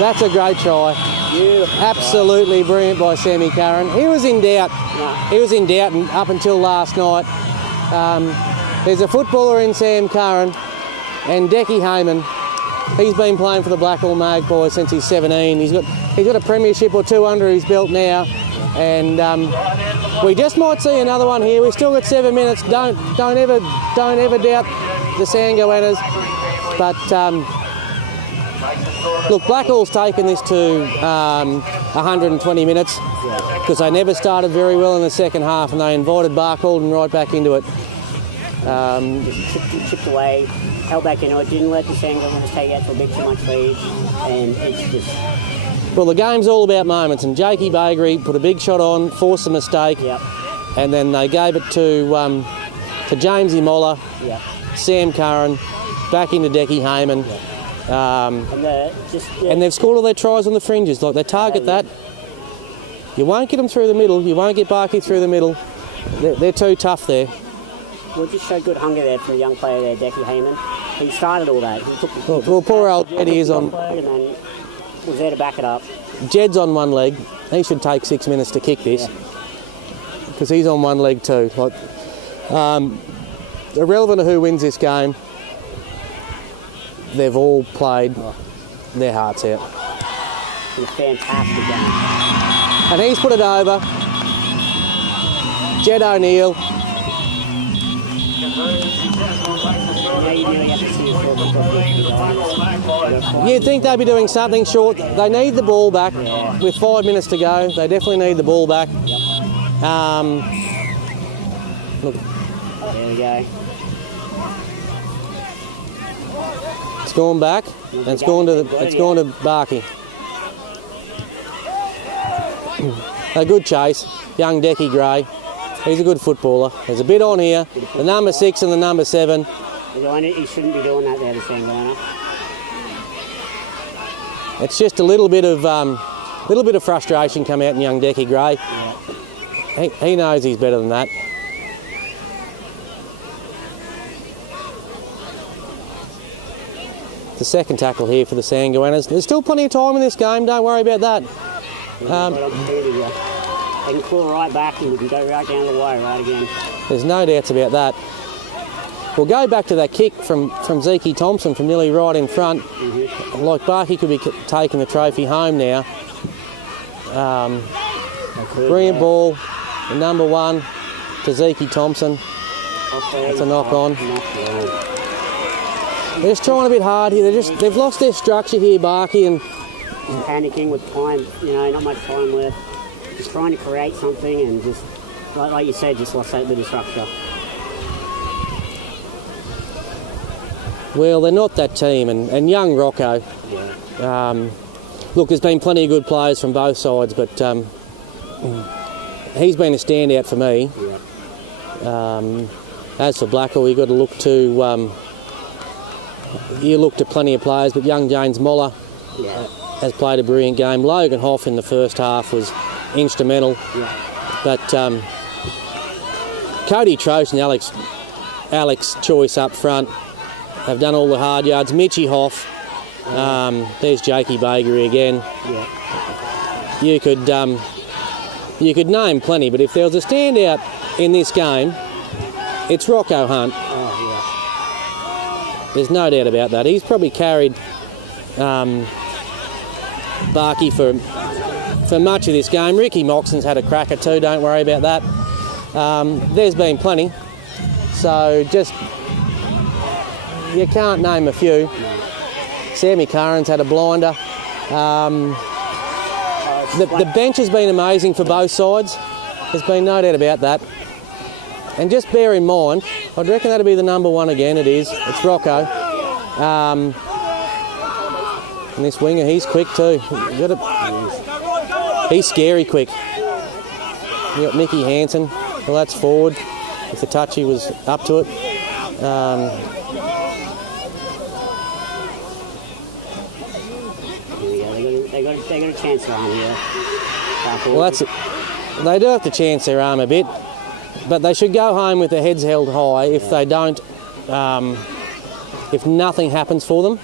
That's a great try. Beautiful. Absolutely brilliant by Sammy Curran. He was in doubt. He was in doubt up until last night. There's a footballer in Sam Curran, and Decky Heyman. He's been playing for the Blackall Magpies since he's 17. He's got a premiership or 2 under his belt now, and we just might see another one here. We've still got 7 minutes. Don't ever doubt the Sandgoannas, but look, Blackall's taken this to 120 minutes because they never started very well in the second half, and they invited Barcaldine right back into it. Just chipped away, held back into it, didn't let the Sandgoannas take out to a bit too much lead, and it's just... Well, the game's all about moments, and Jakey Bakery put a big shot on, forced a mistake, Yep. and then they gave it to Jamesy Moller, Yep. Sam Curran, back into Decky Heyman. And they've scored all their tries on the fringes. Like, they target that. You won't get them through the middle. You won't get Barkey through the middle. They're too tough there. Well, just showed good hunger there from the young player there, Decky Heyman. He started all that. He took Well, poor old Jed is on... And then was there to back it up. Jed's on one leg. He should take 6 minutes to kick this. Because he's on one leg too. Like, irrelevant of who wins this game, they've all played their hearts out. It was a fantastic game. And he's put it over. Jed O'Neill. Now you really have to see yourself. You'd think they'd be doing something short. They need the ball back with 5 minutes to go. They definitely need the ball back. Look, There we go. it's gone back, and it's gone to Barkey. A good chase, young Decky Gray. He's a good footballer. There's a bit on here. The number 6 and the number 7. He shouldn't be doing that there, the Sandgoanna. It's just a little bit of frustration come out in young Decky Gray. Yeah. He knows he's better than that. The second tackle here for the Sandgoannas. There's still plenty of time in this game. Don't worry about that. They can claw right back and we can go right down the wire right again. There's no doubts about that. We'll go back to that kick from Zeke Thompson from nearly right in front. Like Barkey could be taking the trophy home now. Brilliant ball, the number 1 to Zeke Thompson. That's a knock on. They're just trying a bit hard here. They've lost their structure here, Barkey, and panicking with time, not much time left. Just trying to create something and just, like you said, just lost that bit of structure. well, they're not that team. And young Rocco, look, there's been plenty of good players from both sides, but he's been a standout for me. As for Blackall, you've got to look to you look to plenty of players, but young James Moller has played a brilliant game. Logan Hoff in the first half was instrumental, but Cody Trost and Alex Choice up front have done all the hard yards. Mitchie Hoff, there's Jakey Bakery again. You could name plenty, but if there was a standout in this game, it's Rocco Hunt. There's no doubt about that. He's probably carried Barkey for much of this game. Ricky Moxon's had a cracker too, don't worry about that. There's been plenty. So just, you can't name a few. Sammy Curran's had a blinder. The bench has been amazing for both sides. There's been no doubt about that. And just bear in mind, I'd reckon that'll be the number 1 again. It is. It's Rocco. And this winger, he's quick too. He's scary quick. You got Nicky Hansen. Well, that's forward. If the touchy was up to it. They got a chance to run here. Well, they do have to chance their arm a bit, but they should go home with their heads held high. If they don't, if nothing happens for them.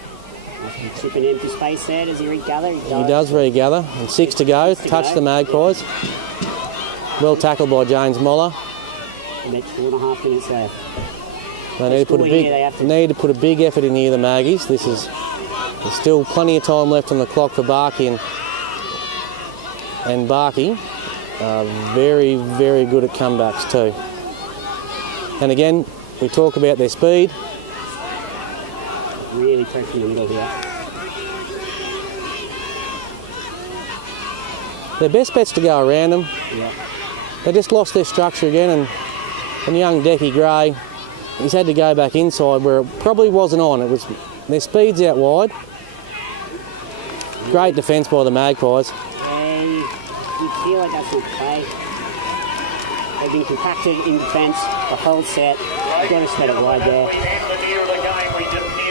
Chip an empty space there. Does he regather? He does regather. And 6 to go. Touch the Magpies. Well tackled by James Moller. And that's 4.5 minutes there. They need to put a big effort in here, the Maggies. There's still plenty of time left on the clock for Barkey, and Barkey are very, very good at comebacks too. And again, we talk about their speed. really pressing in the middle here. Their best bet's to go around them. Yeah. They just lost their structure again, and young Decky Gray, he's had to go back inside where it probably wasn't on. It was their speed's out wide. Great defence by the Magpies. And you feel like that's not play. They've been compacted in defence the whole set. You've got to set it wide there. Near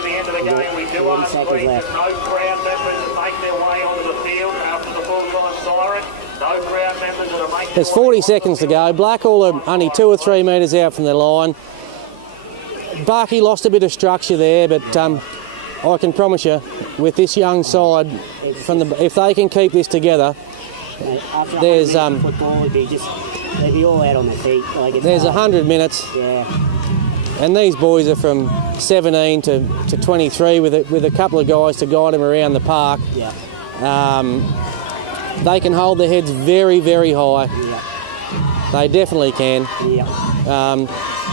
the end of the game, we do ask please that no crowd members that make their way onto the field after the full-time siren. No crowd members that are making. There's 40 seconds to go. Blackall are only 2 or 3 metres out from their line. Barkey lost a bit of structure there, but I can promise you, with this young side, if they can keep this together, there's football would be just they'd be all out on their feet. Like there's 100 minutes. Yeah. And these boys are from 17 to 23 with a couple of guys to guide them around the park. Yeah. They can hold their heads very, very high. Yeah. They definitely can. Yeah.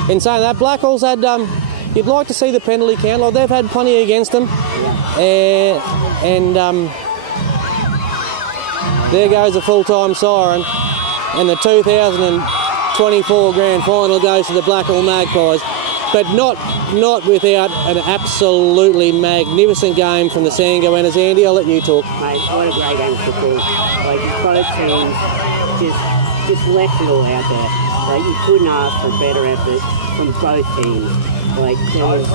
In saying that, Blackall's had, you'd like to see the penalty count. Like they've had plenty against them. And there goes the full-time siren. And the 2024 grand final goes to the Blackall Magpies. But not without an absolutely magnificent game from the Sandgoannas. Andy, I'll let you talk. Mate, what a great game of football. Like, both teams just left it all out there. Like, you couldn't ask for a better effort from both teams. Like, there was a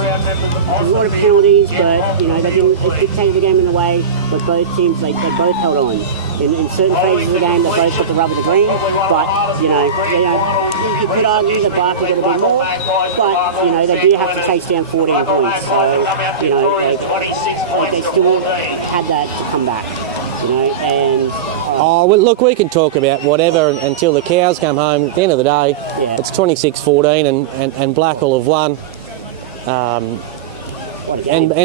lot of penalties, but, you know, they didn't dictate the game in a way, but both teams, they both held on. In certain phases of the game, they both got the rub of the green, but, you could argue that Barcaldine got a bit more, but, you know, they did have to chase down 14 points, so, you know, they still had that to come back, you know, and... Oh, well, look, we can talk about whatever until the cows come home. At the end of the day, It's 26-14 and Blackall have won. And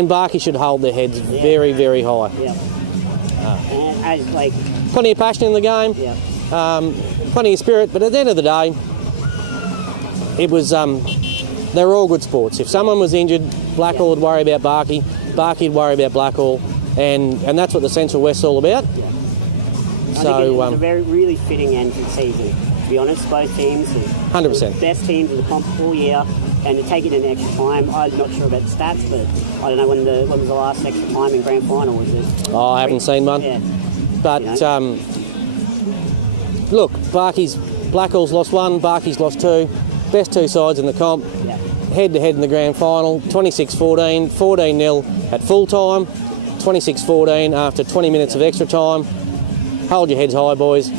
Barkey should hold their heads very, very high. Yeah. And as, like... Plenty of passion in the game, plenty of spirit, but at the end of the day, it was... they were all good sports. If someone was injured, Blackall would worry about Barkey, Barkey would worry about Blackall, and that's what the Central West's all about. Yeah. I think it was a really fitting end to the season. To be honest, both teams, 100%, best teams of the comp all year, and to take it in extra time. I'm not sure about the stats, but I don't know when was the last extra time in grand final, was it? Oh, I haven't seen one. Yeah. But look, Blackall's lost 1, Barkey's lost 2. Best 2 sides in the comp. Yeah. Head to head in the grand final. 26-14, 14-0 at full time. 26-14 after 20 minutes of extra time. Hold your heads high, boys.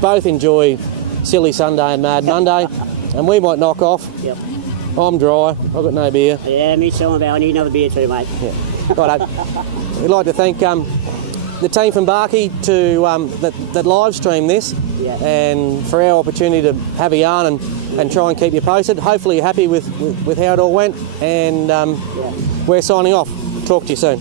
Both enjoy Silly Sunday and Mad Monday, and we might knock off. Yep. I'm dry. I've got no beer. Yeah, me too. I need another beer too, mate. Yeah. Righto. We'd like to thank the team from Barkey that live streamed this, and for our opportunity to have a yarn and try and keep you posted. Hopefully you're happy with how it all went, and we're signing off. Talk to you soon.